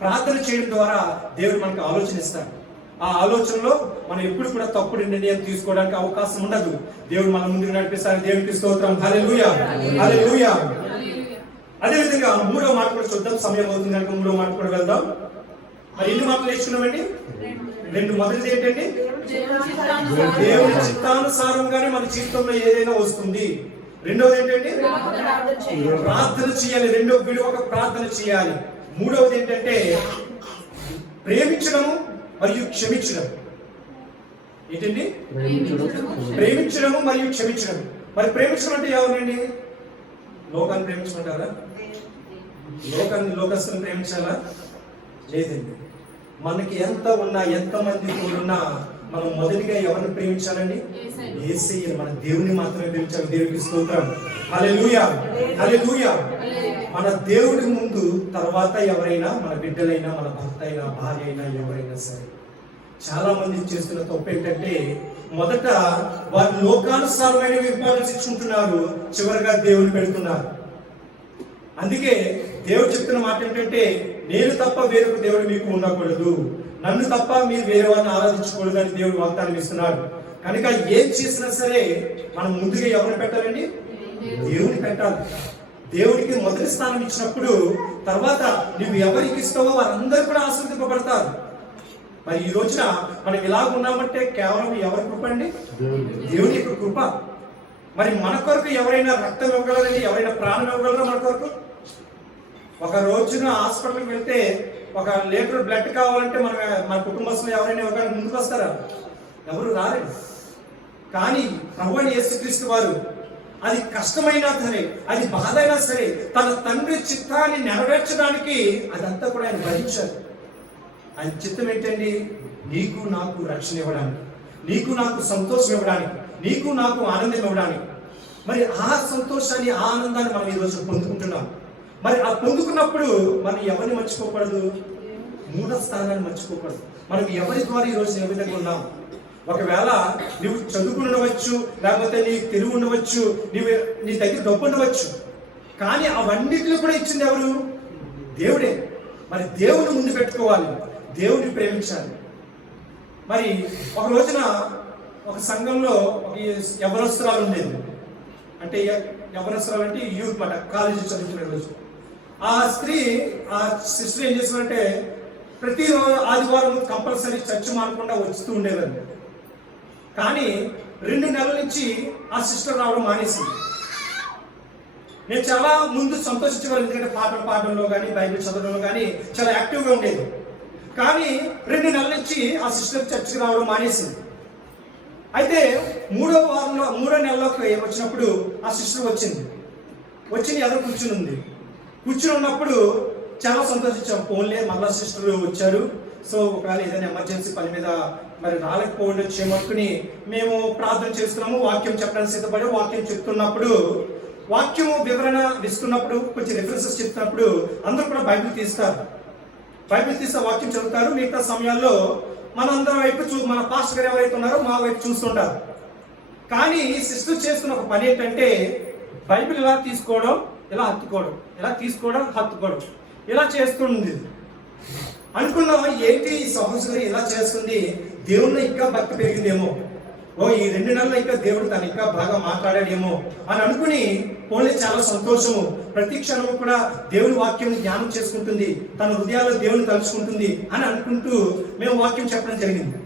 ప్రార్థన చేయడం ద్వారా దేవుడు మనకు ఆలోచన ఇస్తాడు. ఆ ఆలోచనలో మనం ఎప్పుడు కూడా తప్పుడు నిర్ణయం తీసుకోవడానికి అవకాశం ఉండదు. దేవుడు మన ముందుకు నడిపిస్తాడు. దేవునికి స్తోత్రం. హల్లెలూయా, హల్లెలూయా. అదేవిధంగా 3వ మాట కూడా చూద్దాం. సమయం అవుతుంది కనుక 3వ మాట కూడా వెళ్దాం. మరి ఎన్ని మాటలు నేర్చుకున్నామండి? 2. మొదటిది ఏంటండి? దేవుని చిత్తానుసారంగానే మన జీవితంలో ఏదైనా వస్తుంది. రెండవది ఏంటంటే ప్రార్థన చేయాలి. విడువక ప్రార్థన చేయాలి. 3వది ఏంటంటే ప్రేమించడము మరియు క్షమించడం. ఏంటండి? ప్రేమించడము మరియు క్షమించడం. మరి ప్రేమించడం అంటే ఎవరండి? లోకాన్ని ప్రేమించమంటారా? లోకస్తుని ప్రేమించాలా? లేదండి. మనకి ఎంత ఉన్నా, ఎంతమంది తోడున్నా మనం మొదటిగా ఎవరిని ప్రేమించాలండి? యేసయ్యని, మన దేవుని మాత్రమే ప్రేమించాలి. దేవునికి స్తోత్రం. హల్లెలూయా, హల్లెలూయా. మన దేవుడి ముందు తర్వాత ఎవరైనా, మన బిడ్డలైనా, మన భర్త అయినా, భార్య అయినా, ఎవరైనా సరే. చాలా మంది చేస్తున్న తప్పు ఏంటంటే మొదట వారు లోకానుసారమైన ఇంపార్టెన్స్ ఇచ్చుకుంటున్నారు, చివరిగా దేవుని పెడుతున్నారు. అందుకే దేవుడు చెప్తున్న మాట ఏంటంటే, నేను తప్ప వేరొక దేవుడు మీకు ఉండకూడదు, నన్ను తప్ప మీరు వేరే వారిని ఆరాధించకూడదు అని దేవుడు వాగ్దానం ఇస్తున్నాడు. కనుక ఏం చేసినా సరే మనం ముందుగా ఎవరిని పెట్టాలండి? దేవుని పెట్టాలి. దేవుడికి మొదటి స్థానం ఇచ్చినప్పుడు తర్వాత నువ్వు ఎవరికి ఇస్తావో వారందరూ కూడా ఆశీర్వదింపబడతారు. మరి ఈ రోజున మనం ఇలాగ ఉన్నామంటే కేవలం ఎవరి కృప అండి? దేవుని యొక్క కృప. మరి మన కొరకు ఎవరైనా రక్తం ఇవ్వగలరండి? ఎవరైనా ప్రాణం ఇవ్వగలరా మన కొరకు? ఒక రోజున హాస్పిటల్కి వెళ్తే 1 లీటర్ బ్లడ్ కావాలంటే మన కుటుంబస్తులు ఎవరైనా ఇవ్వడానికి ముందుకు వస్తారా? ఎవరు రారండి. కానీ ప్రభువైన యేసుక్రీస్తు వారు అది కష్టమైనా సరే, అది బాధ అయినా సరే, తన తండ్రి చిత్తాన్ని నెరవేర్చడానికి అదంతా కూడా ఆయన భరించారు. ఆయన చిత్తం ఏంటండి? నీకు నాకు రక్షణ ఇవ్వడానికి, నీకు నాకు సంతోషం ఇవ్వడానికి, నీకు నాకు ఆనందం ఇవ్వడానికి. మరి ఆ సంతోషాన్ని, ఆ ఆనందాన్ని మనం ఈరోజు పొందుకుంటున్నాం. మరి ఆ పొందుకున్నప్పుడు మనం ఎవరిని మర్చిపోకూడదు? 3వ స్థానాన్ని మర్చిపోకూడదు. మనం ఎవరి ద్వారా ఈరోజు ఏ విధంగా ఉన్నాం? ఒకవేళ నువ్వు చదువుకుని ఉండవచ్చు, లేకపోతే నీకు తెలివి ఉండవచ్చు, నీ దగ్గర డబ్బు ఉండవచ్చు, కానీ అవన్నిటిని కూడా ఇచ్చింది ఎవరు? దేవుడే. మరి దేవుని ముందు పెట్టుకోవాలి, దేవుడిని ప్రేమించాలి. మరి ఒక రోజున ఒక సంఘంలో ఒక యవనస్తురాలు ఉండేది. అంటే యవనస్తురాలు అంటే యూత్ మాట, కాలేజీ చదువుకునే రోజు. ఆ స్త్రీ, ఆ సిస్టర్ ఏం చేసిందంటే ప్రతి ఆదివారం కంపల్సరీ చర్చ్ మానకుండా వస్తూ ఉండేవారు. కానీ 2 నెలల నుంచి ఆ సిస్టర్ రావడం మానేసింది. నేను చాలా ముందు సంతోషించేవారు, ఎందుకంటే పాటలు పాడడంలో కానీ బైబిల్ చదవడంలో కానీ చాలా యాక్టివ్గా ఉండేది. కానీ 2 నెలల నుంచి ఆ సిస్టర్ చర్చ్కి రావడం మానేసింది. అయితే 3వ నెలలోకి వచ్చినప్పుడు ఆ సిస్టర్ వచ్చి ఎదురు కూర్చుని ఉన్నప్పుడు చాలా సంతోషించాం. ఫోన్లే మళ్ళా సిస్టర్ వచ్చారు, సో ఒకవేళ ఏదైనా ఎమర్జెన్సీ పని మీద మరి రాలేకపోండి వచ్చేమనుకుని మేము ప్రార్థన చేస్తున్నాము. వాక్యం చెప్పడానికి సిద్ధపడి వాక్యం చెప్తున్నప్పుడు, వాక్యము వివరణ ఇస్తున్నప్పుడు, కొంచెం రిఫరెన్సెస్ చెప్తున్నప్పుడు అందరూ కూడా బైబిల్ తీస్తే వాక్యం చదువుతారు. మిగతా సమయాల్లో మనందరం వైపు మన పాస్టర్ గారు ఎవరైతే ఉన్నారో మా వైపు చూస్తుంటారు. కానీ సిస్టర్ చేస్తున్న ఒక పని ఏంటంటే బైబిల్ ఇలా తీసుకోవడం, ఇలా హత్తుకోవడం, ఇలా తీసుకోవడం, హత్తుకోవడం, ఇలా చేస్తుంది. అనుకున్నాం ఏంటి ఈ సహోదరి ఇలా చేస్తుంది, దేవుడిని ఇంకా భక్తి పెరిగిందేమో, ఈ 2 నెలలు ఇంకా దేవుడు తను ఇంకా బాగా మాట్లాడాడేమో అని అనుకుని పోలే చాలా సంతోషము. ప్రతి క్షణము కూడా దేవుని వాక్యం జ్ఞానం చేసుకుంటుంది, తన హృదయాల్లో దేవుని తలుచుకుంటుంది అని అనుకుంటూ మేము వాక్యం చెప్పడం జరిగింది.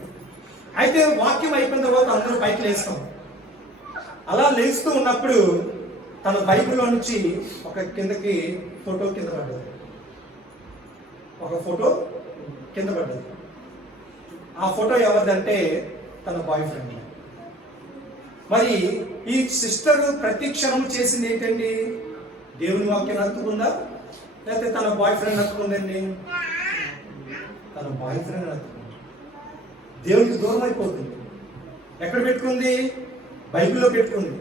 అయితే వాక్యం అయిపోయిన తర్వాత అందరూ పైకి లేస్తాం. అలా లేస్తూ ఉన్నప్పుడు తన బైబిల్లో నుంచి ఒక కిందకి ఫోటో కింద పడ్డది. ఆ ఫోటో ఎవరిదంటే తన బాయ్ ఫ్రెండ్. మరి ఈ సిస్టర్ ప్రతి క్షణం చేసింది ఏంటండి, దేవుని వాక్యాన్ని హత్తుకుందా లేకపోతే తన బాయ్ ఫ్రెండ్ హత్తుకుందండి? తన బాయ్ ఫ్రెండ్ హత్తుకుంది. దేవునికి దూరం అయిపోతుంది. ఎక్కడ పెట్టుకుంది? బైబిల్లో పెట్టుకుంది.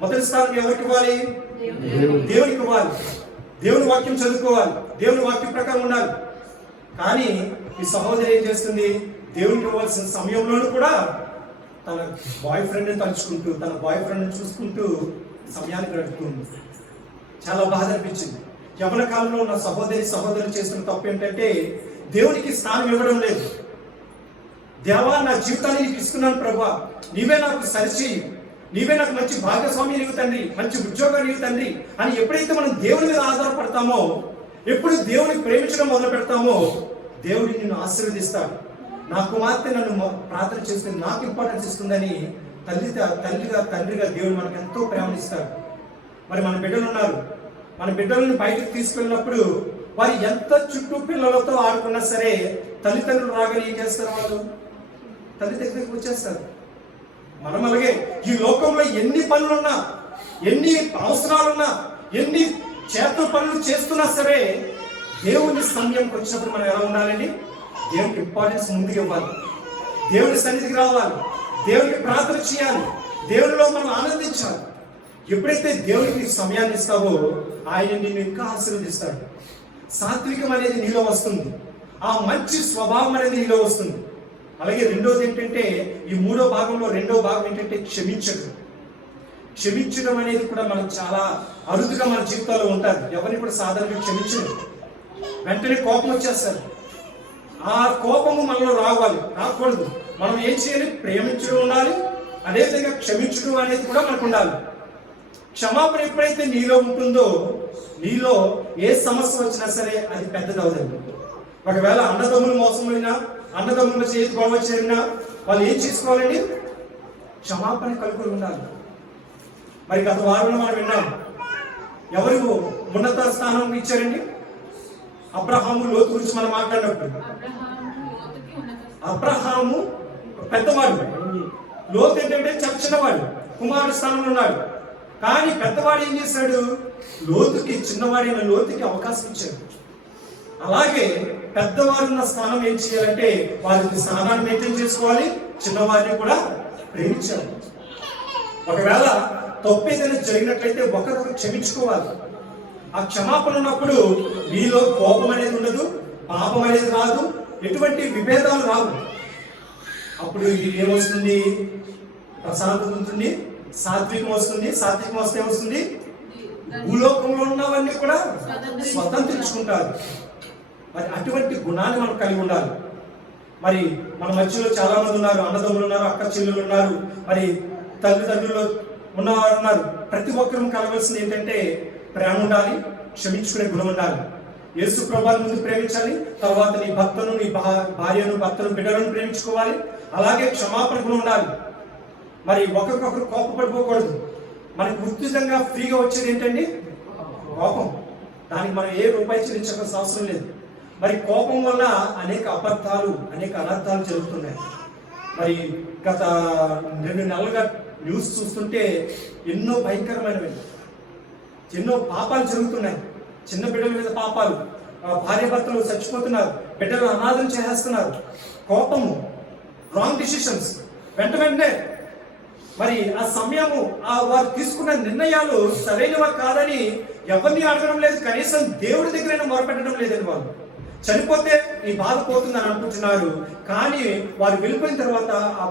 మొదటి స్థానం ఎవరికి ఇవ్వాలి? దేవునికి ఇవ్వాలి. దేవుని వాక్యం చదువుకోవాలి, దేవుని వాక్యం ప్రకారం ఉండాలి. కానీ ఈ సహోదరి ఏం చేస్తుంది, దేవునికి ఇవ్వాల్సిన సమయంలోనూ కూడా తన బాయ్ ఫ్రెండ్ని తలుచుకుంటూ, తన బాయ్ ఫ్రెండ్ని చూసుకుంటూ సమయాన్ని గడుపుతుంది. చాలా బాధ అనిపించింది. యవ్వన కాలంలో ఉన్న సహోదరి చేస్తున్న తప్పు ఏంటంటే దేవునికి స్థానం ఇవ్వడం లేదు. దేవా, నా జీవితాన్ని నీకు ఇస్తున్నాను ప్రభా, నీవే నాకు సరిచేయి, నీవే నాకు మంచి భాగస్వామి నీవు తండ్రి, మంచి ఉద్యోగం నీవు తండ్రి అని ఎప్పుడైతే మనం దేవుని మీద ఆధారపడతామో, ఎప్పుడు దేవుని ప్రేమించడం మొదలు పెడతామో దేవుడు నిన్ను ఆశీర్వదిస్తాడు. నా కుమార్తె నన్ను ప్రార్థన చేస్తే నాకు ఇంపార్టెన్స్ ఇస్తుందని తండ్రిగా దేవుడు మనకు ఎంతో ప్రేమనిస్తాడు. మరి మన బిడ్డలు ఉన్నారు, మన బిడ్డలను బయటకు తీసుకెళ్ళినప్పుడు వారు ఎంత చుట్టూ పిల్లలతో ఆడుకున్నా సరే తల్లిదండ్రులు రాగానే ఏం చేస్తారు, వాళ్ళు తల్లి దగ్గరికి వచ్చేస్తారు. మనం అలాగే ఈ లోకంలో ఎన్ని పనులున్నా, ఎన్ని అవసరాలున్నా, ఎన్ని చేతుల పనులు చేస్తున్నా సరే దేవుని సమయంకి వచ్చినప్పుడు మనం ఎలా ఉండాలండి? దేవునికి ఇంపార్టెన్స్ ముందుకు ఇవ్వాలి, దేవుని సన్నిధికి రావాలి, దేవునికి ప్రార్థన చేయాలి, దేవునిలో మనం ఆనందించాలి. ఎప్పుడైతే దేవునికి సమయాన్ని ఇస్తావో ఆయన నిన్ను ఇంకా ఆశీర్వదిస్తాడు. సాత్వికం అనేది నీలో వస్తుంది, ఆ మంచి స్వభావం అనేది నీలో వస్తుంది. అలాగే రెండోది ఏంటంటే, ఈ 3వ భాగంలో 2వ భాగం ఏంటంటే క్షమించడం అనేది కూడా మనకు చాలా అరుదుగా మన జీవితాల్లో ఉంటుంది. ఎవరిని కూడా సాధారణంగా క్షమించరు, వెంటనే కోపం వచ్చేస్తారు. ఆ కోపము మనలో రాకూడదు. మనం ఏం చేయాలి? ప్రేమించడం ఉండాలి, అదేవిధంగా క్షమించడం అనేది కూడా మనకు ఉండాలి. క్షమాపణ ఎప్పుడైతే నీలో ఉంటుందో, నీలో ఏ సమస్య వచ్చినా సరే అది పెద్దది అవుతుంది. ఒకవేళ అన్నదమ్ములు మోసమైనా, అన్నదమ్ముల చేతి గొడవ చేరినా వాళ్ళు ఏం చేసుకోవాలండి? క్షమాపణ కలుగుతూ ఉండాలి. మరి గత వారంలో మనం విన్నాం, ఎవరు ఉన్నత స్థానం ఇచ్చారండి? అబ్రహాము, లోతు గురించి మనం మాట్లాడినప్పుడు అబ్రహాము పెద్దవాడు, లోతు ఏంటంటే చిన్నవాడు, కుమారుడు స్థానంలో ఉన్నాడు. కానీ పెద్దవాడు ఏం చేశాడు? చిన్నవాడైన లోతుకి అవకాశం ఇచ్చాడు. అలాగే పెద్దవారున్న స్థానం ఏం చేయాలంటే వారికి స్థానాన్ని మెయింటైన్ చేసుకోవాలి, చిన్నవారిని కూడా ప్రేమించాలి. ఒకవేళ తప్పు ఏదైనా జరిగినట్లయితే ఒకరికొకరు క్షమించుకోవాలి. ఆ క్షమాపణ ఉన్నప్పుడు మీలో కోపం అనేది ఉండదు, పాపం అనేది రాదు, ఎటువంటి విభేదాలు రావు. అప్పుడు ఇది ఏమొస్తుంది? ప్రశాంతత ఉంటుంది, సాత్వికం వస్తుంది. సాత్వికం వస్తే వస్తుంది, భూలోకంలో ఉన్నవన్నీ కూడా స్వతంత్రించుకుంటారు. మరి అటువంటి గుణాన్ని మనం కలిగి ఉండాలి. మరి మన మధ్యలో చాలా మంది ఉన్నారు, అన్నదమ్ములు ఉన్నారు, అక్క చెల్లెలు ఉన్నారు, మరి తల్లిదండ్రులు ఉన్నవారు ఉన్నారు. ప్రతి ఒక్కరూ కలవలసింది ఏంటంటే ప్రేమ ఉండాలి, క్షమించుకునే గుణం ఉండాలి. యేసు ప్రభువుని ముందు ప్రేమించాలి, తర్వాత నీ భర్తను, నీ భార్యను, భర్తను, బిడ్డలను ప్రేమించుకోవాలి. అలాగే క్షమాపణ గుణం ఉండాలి. మరి ఒకరికొకరు కోపపడిపోకూడదు. మనకు ఉచితంగా ఫ్రీగా వచ్చేది ఏంటండి? కోపం. దానికి మనం ఏ రూపాయి చెల్లించాల్సిన అవసరం లేదు. మరి కోపం వల్ల అనేక అబద్ధాలు, అనేక అనర్థాలు జరుగుతున్నాయి. మరి గత 2 నెలలుగా న్యూస్ చూస్తుంటే ఎన్నో భయంకరమైనవి, ఎన్నో పాపాలు జరుగుతున్నాయి. చిన్న బిడ్డల మీద పాపాలు, భార్య భర్తలు చచ్చిపోతున్నారు, బిడ్డలు అనాథం చేసేస్తున్నారు. కోపము, రాంగ్ డిసిషన్స్ వెంటనే. మరి ఆ సమయము వారు తీసుకున్న నిర్ణయాలు సరైనవా కాదని ఎవరిని అడగడం లేదు, కనీసం దేవుడి దగ్గరైనా మొరపెట్టడం లేదని. వాళ్ళు చనిపోతే ఈ బాధ పోతుందని అనుకుంటున్నారు, కానీ వారు వెళ్ళిపోయిన తర్వాత ఆ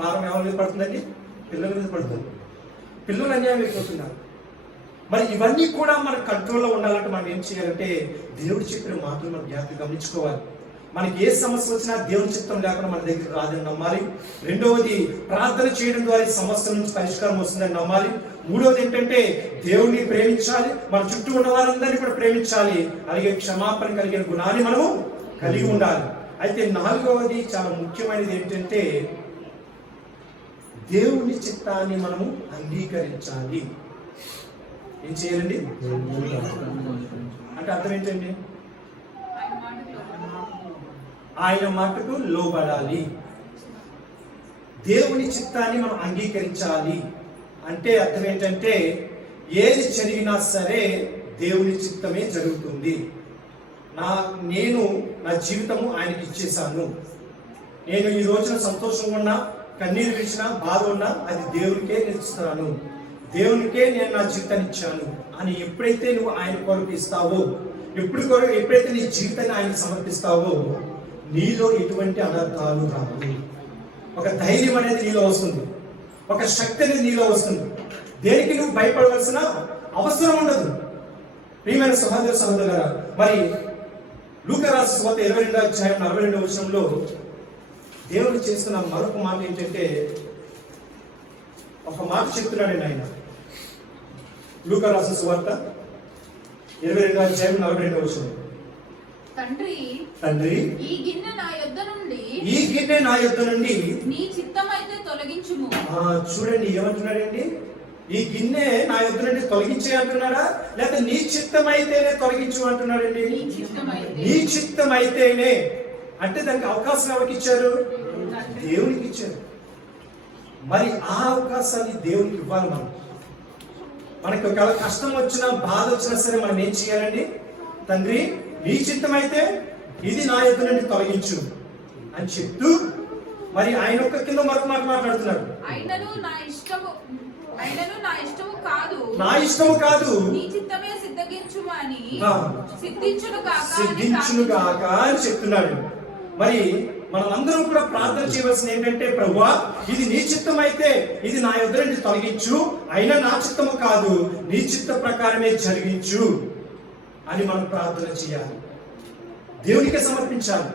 భారం ఎవరి మీద పడుతుందండి? పిల్లల మీద పడుతుంది. పిల్లలు అన్యాయం అయిపోతున్నారు. మరి ఇవన్నీ కూడా మన కంట్రోల్లో ఉండాలంటే మనం ఏం చేయాలంటే దేవుడు చెప్పిన మాటలు మనం జాగ్రత్తగా గమనించుకోవాలి. మనకి ఏ సమస్య వచ్చినా దేవుని చిత్తం లేకుండా మన దగ్గర రాదని నమ్మాలి. రెండవది, ప్రార్థన చేయడం ద్వారా ఈ సమస్య నుంచి పరిష్కారం వస్తుందని నమ్మాలి. మూడవది ఏంటంటే దేవుడిని ప్రేమించాలి, మన చుట్టూ ఉన్న వారందరినీ కూడా ప్రేమించాలి. అలాగే క్షమాపణ కలిగిన గుణాన్ని మనము కలిగి ఉండాలి. అయితే 4వది చాలా ముఖ్యమైనది ఏంటంటే దేవుని చిత్తాన్ని మనము అంగీకరించాలి. ఏం చేయాలండి అంటే అర్థం ఏంటండి? ఆయన మాటకు లోబడాలి. దేవుని చిత్తాన్ని మనం అంగీకరించాలి అంటే అర్థం ఏంటంటే ఏది జరిగినా సరే దేవుని చిత్తమే జరుగుతుంది. నేను నా జీవితము ఆయనకి ఇచ్చేసాను. నేను ఈ రోజున సంతోషంగా ఉన్నా, కన్నీరు విడిచినా, బాధ ఉన్నా అది దేవునికే నేను ఇస్తున్నాను, దేవునికే నేను నా జీవితాన్ని ఇచ్చాను అని ఎప్పుడైతే నువ్వు ఆయన కొరకు ఇస్తావో, ఎప్పుడైతే నీ జీవితాన్ని ఆయనకు సమర్పిస్తావో నీలో ఎటువంటి అనర్థాలు రావు. ఒక ధైర్యం అనేది నీలో వస్తుంది, ఒక శక్తి అనేది నీలో వస్తుంది. దేనికి నువ్వు భయపడవలసిన అవసరం ఉండదు. ప్రియమైన సహోదర సహోదరులారా, మరి లూకా రాసిన సువార్త 22వ అధ్యాయం 42వ వచనంలో దేవుడు చేస్తున్న మరొక మాట ఏంటంటే ఒక మాట చెప్తున్నాడండి ఆయన. లూకా రాసిన సువార్త 22వ అధ్యాయం 42వ వచనం, తండ్రి ఈ గిన్నె నా యొద్ద నుండి నీ చిత్తమైతే తొలగించుము. చూడండి ఏమంటున్నాడండి? ఈ గిన్నె నా యొద్ద నుండి తొలగించే అంటున్నాడా, లేకపోతే నీ చిత్తమైతేనే తొలగించు అంటున్నాడండి? నీ చిత్తమైతేనే అంటే దానికి అవకాశం ఎవరికి ఇచ్చారు? దేవునికి ఇచ్చారు. మరి ఆ అవకాశాన్ని దేవునికి ఇవ్వాలి. మనకి ఒకవేళ కష్టం వచ్చినా, బాధ వచ్చినా సరే మనం ఏం చేయాలండి? తండ్రి నీ చిత్తమైతే ఇది నా యొద్ద నుండి తొలగించు అని చెప్తూ మరి ఆయన ఒక్క కింద మరొక మాట మాట్లాడుతున్నాడు. ఆయనను నా ఇష్టము కాదు నీ చిత్తమే సిద్ధించును గాక అని చెప్తున్నాడు. మరి మనం అందరం కూడా ప్రార్థన చేయవలసింది ఏంటంటే, ప్రభువా ఇది నీ చిత్తం అయితే ఇది నా యొద్ద నుండి తొలగించు, అయినా నా చిత్తము కాదు, నీ చిత్త ప్రకారమే జరిగించు అని మనం ప్రార్థన చేయాలి. దేవునికే సమర్పించాలి,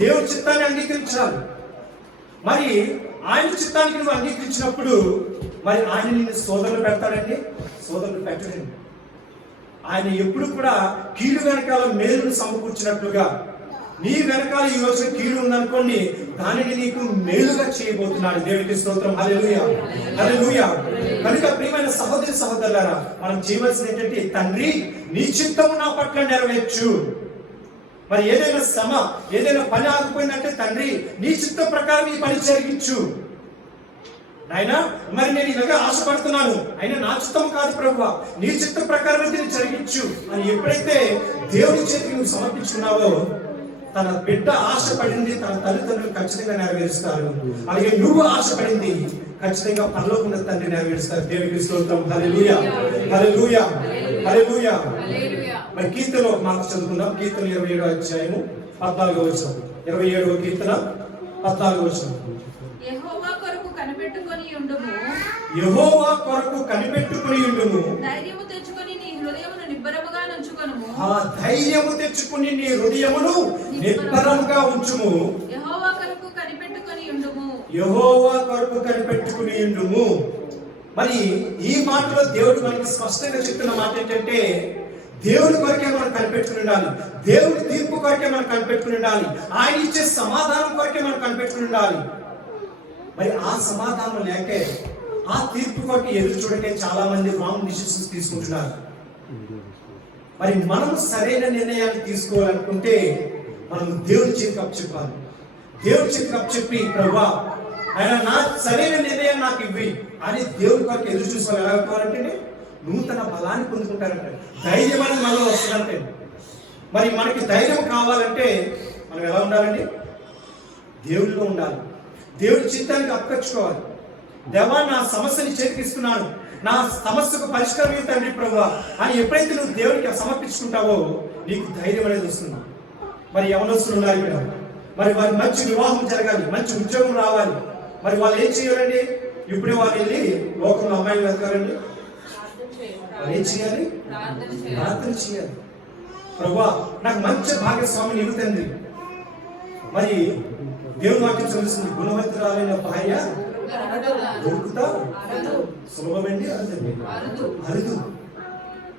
దేవుని చిత్తాన్ని అంగీకరించాలి. మరి ఆయన చిత్తానికి నువ్వు అంగీకరించినప్పుడు మరి ఆయన నిన్ను శోధనలు పెడతాడండి? శోధనలు పెట్టడండి. ఆయన ఎప్పుడు కూడా కీడు వెనకాల మేలును సమకూర్చినట్లుగా, నీ వెనకాల ఈ రోజు కీడు ఉందనుకోండి, దానిని నీకు మేలుగా చేయబోతున్నాడు. దేవునికి స్తోత్రం. హల్లెలూయా, హల్లెలూయా. కనుక ప్రియమైన సహోదరి సహోదరులారా, మనం చేయవలసింది ఏంటంటే, తండ్రి నీ చిత్తము నా పట్ల నెరవేర్చు. మరి ఏదైనా శ్రమ, ఏదైనా పని ఆగిపోయిందంటే, తండ్రి నీ చిత్త ప్రకారం ఈ పని జరిగించు నాయనా. మరి నేను ఇలాగా ఆశపడుతున్నాను, అయినా నా చిత్తం కాదు ప్రభువా, నీ చిత్త ప్రకారం దీన్ని జరిగించు అని ఎప్పుడైతే దేవుని చేతికి నువ్వు సమర్పించుకున్నావో, తన బిడ్డ ఆశపడింది తన తల్లిదండ్రులు ఖచ్చితంగా నెరవేరుస్తారు. అలాగే నువ్వు ఆశపడింది ఖచ్చితంగా పరలోకమున్న తండ్రి నెరవేరుస్తారు. దేవునికి స్తోత్రం. హల్లెలూయా, హల్లెలూయా, హల్లెలూయా. మరి కీర్తనలో ఒక మాట చదువుకుందాం. కీర్తన 27వ అధ్యాయము 14వ వచనం. 27వ కీర్తన 14వ వచనం. యెహోవా కొరకు కనిపెట్టుకొని ఉండుము, ధైర్యము తెచ్చుకొని నీ హృదయమును నిబ్బరముగా ఉంచుకొనుము. ధైర్యము తెచ్చుకొని నీ హృదయమును నిబ్బరముగా ఉంచుము. యెహోవా కొరకు కనిపెట్టుకొని ఉండుము. యెహోవా కొరకు కనిపెట్టుకొని ఉండుము. మరి ఈ మాటలో దేవుడు మనకి స్పష్టంగా చెప్తున్న మాట ఏంటంటే దేవుడి కొరకే మనం కనిపెట్టుకుని ఉండాలి, దేవుడి తీర్పు కొరకే మనం కనిపెట్టుకుని ఉండాలి, ఆయన ఇచ్చే సమాధానం కొరకే మనం కనిపెట్టుకుని ఉండాలి. మరి ఆ సమాధానం లేకే ఆ తీర్పు కొరకు ఎదురు చూడకే చాలా మంది రాంగ్ డిసిషన్స్ తీసుకుంటున్నారు. మరి మనం సరైన నిర్ణయాన్ని తీసుకోవాలనుకుంటే మనం దేవుడి చేతికి అప్పచెప్పాలి. దేవుడి చేతికి అప్పచెప్పి ప్రభువా ఆయన నా సరైన నిర్ణయం నాకు ఇవ్వి అని దేవుడి కొరకు ఎదురు చూసుకోవాలి. ఎలా అవుతారంటే నూతన బలాన్ని పొందుకుంటారంటే, ధైర్యం అనేది మనలో వస్తుందంటే. మరి మనకి ధైర్యం కావాలంటే మనం ఎలా ఉండాలండి? దేవుడిలో ఉండాలి, దేవుడి చిత్తానికి అప్పగించుకోవాలి. దేవా నా సమస్యని చేతికిస్తున్నాను, నా సమస్యకు పరిష్కారం ఇవ్వు తండ్రి ప్రభువా అని ఎప్పుడైతే నువ్వు దేవుడికి సమర్పించుకుంటావో నీకు ధైర్యం అనేది వస్తుంది. మరి యవనస్తులు ఉన్నారు ఇక్కడ, మరి వారి మంచి వివాహం జరగాలి, మంచి ఉద్యోగం రావాలి. మరి వాళ్ళు ఏం చేయాలండి? ఇప్పుడే వాళ్ళు వెళ్ళి లోకంలో అమ్మాయిలు వెళ్తారండి, వాళ్ళు ఏం చేయాలి? ప్రార్థన చేయాలి. ప్రభువా నాకు మంచి భాగస్వామిని ఇవ్వు తండ్రి. మరి దేవుని వాక్యం చదువుతుంది, గుణవంతురాలైన భార్య దొరుకుతా సులభమండి, అరుదు.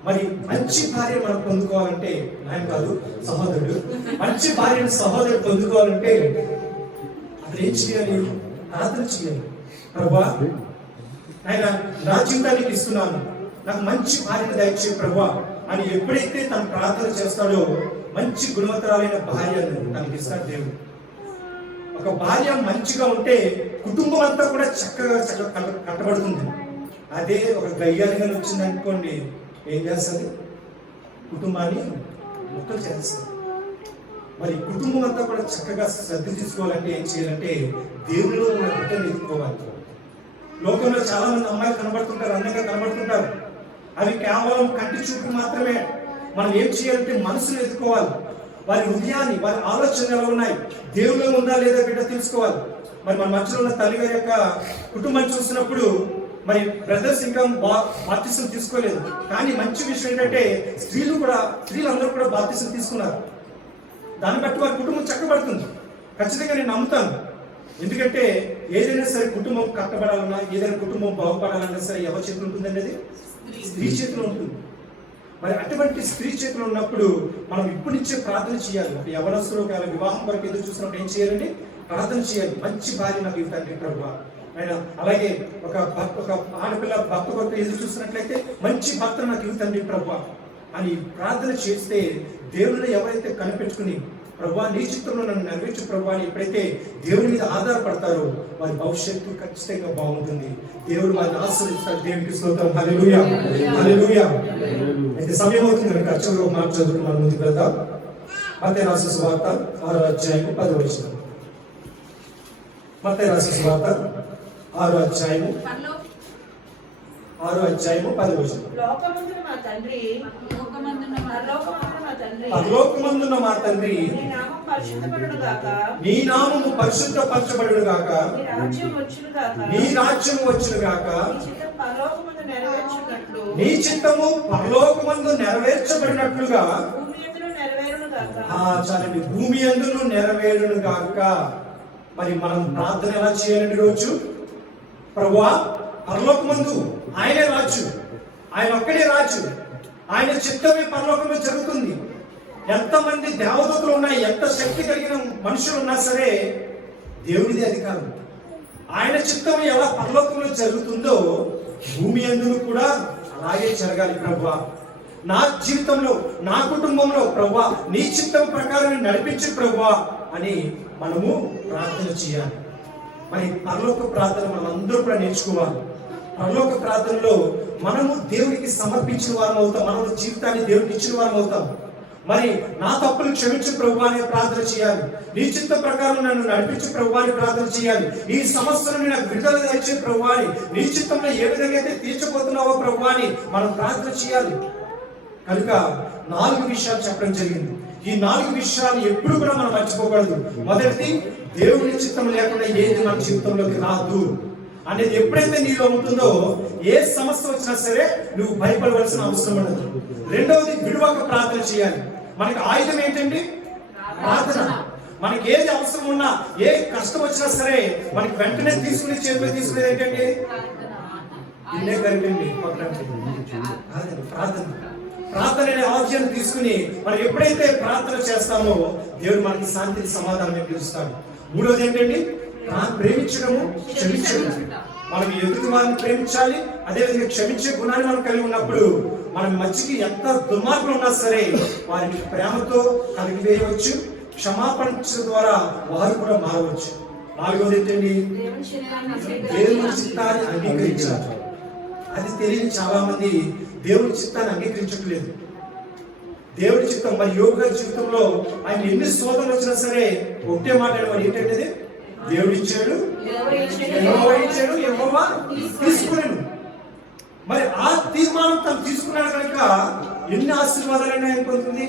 మరి మంచి భార్య మనం పొందుకోవాలంటే ఆయన కాదు సహోదరుడు, మంచి భార్యను సహోదరుడు పొందుకోవాలంటే అతను ఏం చేయాలి? ప్రార్థన చేయాలి. ప్రభువా ఆయన నా జీవితానికి ఇస్తున్నాను, నాకు మంచి భార్యను దయచేయి ప్రభువా అని ఎప్పుడైతే తను ప్రార్థన చేస్తాడో మంచి గుణవంతురాలైన భార్యను తనకి ఇస్తాడు దేవుడు. ఒక భార్య మంచిగా ఉంటే కుటుంబం అంతా కూడా చక్కగా కట్టబడుతుంది. అదే ఒక గయ్యాలిగా వచ్చింది అనుకోండి, ఏం చేస్తుంది? కుటుంబాన్ని ముక్కలు చేస్తుంది. మరి కుటుంబం అంతా కూడా చక్కగా శ్రద్ధ తీసుకోవాలంటే ఏం చేయాలంటే దేవుడిలో ఉన్న బిడ్డను ఎదుర్కోవాలి. లోకంలో చాలా మంది అమ్మాయిలు కనబడుతుంటారు, అందంగా కనబడుతుంటారు. అవి కేవలం కంటి చూపు మాత్రమే. మనం ఏం చేయాలంటే మనసును ఎదుర్కోవాలి, వారి హృదయాన్ని, వారి ఆలోచనలు ఎలా ఉన్నాయి, దేవుడిలో ఉందా లేదా బిడ్డ తెలుసుకోవాలి. మరి మన మధ్యలో ఉన్న తల్లిగారి యొక్క కుటుంబాన్ని చూసినప్పుడు మరి బ్రదర్స్ ఇంకా బాప్తిసం తీసుకోలేదు. కానీ మంచి విషయం ఏంటంటే స్త్రీలందరూ కూడా బాప్తిసం తీసుకున్నారు. దాన్ని బట్టి వారి కుటుంబం చక్కబడుతుంది. ఖచ్చితంగా నేను నమ్ముతాను. ఎందుకంటే ఏదైనా సరే కుటుంబం కట్టబడాలన్నా, ఏదైనా కుటుంబం బాగుపడాలన్నా సరే ఎవరి చేతిలో ఉంటుంది అనేది? స్త్రీ చేతిలో ఉంటుంది. మరి అటువంటి స్త్రీ చేతిలో ఉన్నప్పుడు మనం ఇప్పటి నుంచే ప్రార్థన చేయాలి. యవనస్తులు ఒకవేళ వివాహం కొరకు ఎదురు చూసినప్పుడు ఏం చేయాలండి? ప్రార్థన చేయాలి. మంచి భార్య నాకు ఇవ్వండి ప్రభువా ఆయన. అలాగే ఒక ఆడపిల్ల భర్త కొరకు ఎదురు చూసినట్లయితే మంచి భర్త నాకు ఇవ్వండి ప్రభువా అని ప్రార్థన చేస్తే దేవుడిని ఎవరైతే కనిపెట్టుకుని ప్రభువా నీ చిత్రంలో నన్ను నెరవేర్చు ప్రభువా అని ఎప్పుడైతే దేవుడి మీద ఆధారపడతారో వారి భవిష్యత్తు ఖచ్చితంగా బాగుంటుంది. దేవుడు వారిని ఆశీర్వదిస్తాడు. దేవునికి స్తోత్రం. హల్లెలూయా, హల్లెలూయా. అయితే సమయం అవుతుంది కనుక చివరిలో మాట చదువుకుని మనం ముందుకు వెళ్దాం. మత్తయి రాసిన సువార్త 6వ అధ్యాయం 10వ వచనం. మత్తయి రాసిన సువార్త 6వ అధ్యాయం 10వ వచనం. లోకమందున మా తండ్రి పరలోకమందున్న మా తండ్రి నీ నామము పరిశుద్ధపరచబడును గాక, నీ రాజ్యం వచ్చును గాక, నీ చిత్తము పరలోకమందు నెరవేర్చబడినట్లుగా చాలండి భూమి యందును నెరవేరును గాక. మరి మనం ప్రార్థన ఎలా చేయాలండి? రోజు ప్రభువా పరలోకమందు ఆయనే రాజు, ఆయన ఒక్కడే రాజు, ఆయన చిత్తమే పరలోకంలో జరుగుతుంది. ఎంతమంది దేవదూతలు ఉన్నాయి, ఎంత శక్తి కలిగిన మనుషులు ఉన్నా సరే దేవుడిది అధికారం. ఆయన చిత్తం ఎలా పరలోకంలో జరుగుతుందో భూమి యందును కూడా అలాగే జరగాలి ప్రభువా. నా జీవితంలో, నా కుటుంబంలో ప్రభువా నీ చిత్తం ప్రకారం నడిపించు ప్రభువా అని మనము ప్రార్థన చేయాలి. మరి పరలోక ప్రార్థన మనం అందరూ కూడా నేర్చుకోవాలి. పరలోక ప్రార్థనలో మనము దేవుడికి సమర్పించిన వారం అవుతాం, మన జీవితాన్ని దేవుడికి ఇచ్చిన వారం అవుతాం. మరి నా తప్పులు క్షమించు ప్రభువా అని ప్రార్థన చేయాలి. నీ చిత్త ప్రకారం నన్ను నడిపించు ప్రభువా అని ప్రార్థన చేయాలి. ఈ సమస్యలను నాకు విడుదల తెచ్చే ప్రభువా అని, నీ చిత్తంలో ఏ విధంగా అయితే తీర్చబోతున్నావో ప్రభువా అని మనం ప్రార్థన చేయాలి. కనుక 4 విషయాలు చెప్పడం జరిగింది. ఈ 4 విషయాలు ఎప్పుడు కూడా మనం మర్చిపోకూడదు. మొదటిది, దేవుని చిత్తం లేకుండా ఏది మన జీవితంలోకి రాదు అనేది ఎప్పుడైతే నీలో ఉంటుందో ఏ సమస్య వచ్చినా సరే నువ్వు భయపడవలసిన అవసరం ఉండదు. రెండవది, విడువక ప్రార్థన చేయాలి. మనకి ఆయుధం ఏంటండి? ప్రార్థన. మనకి ఏది అవసరం ఉన్నా, ఏ కష్టం వచ్చినా సరే మనకి వెంటనే తీసుకునే చేతిలో తీసుకునేది ఏంటండి? ఇన్నే కలిపండి ప్రార్థన. ప్రార్థన అనే ఆలోచన తీసుకుని మనం ఎప్పుడైతే ప్రార్థన చేస్తామో దేవుడు మనకి శాంతిని సమాధానం పిలుస్తాడు. మూడోది ఏంటండి? ప్రేమించడము, క్షమించడం. మనం ఎదుటి వారిని ప్రేమించాలి, అదేవిధంగా క్షమించే గుణాన్ని మనం కలిగి ఉన్నప్పుడు మన మధ్యకి ఎంత దుర్మార్గులు ఉన్నా సరే వారిని ప్రేమతో కలిగివేయవచ్చు, క్షమాపణించడం ద్వారా వారు కూడా మారవచ్చు. నాలుగోది ఏంటండి? దేవుని చిత్తాన్ని అంగీకరించాలి. అది తెలియని చాలా మంది దేవుని చిత్తాన్ని అంగీకరించట్లేదు. దేవుడి చిత్తం మరి యోగ జీవితంలో ఆయన ఎన్ని శోధనలు వచ్చినా సరే ఒకటే మాట మరి ఏంటంటే దేవుడు ఇచ్చాడు, యెహోవా తీసుకున్నాడు. మరి ఆ తీర్మానం తను తీసుకున్నాడు కనుక ఎన్ని ఆశీర్వాదాలైనా ఆయన పొందుతుంది.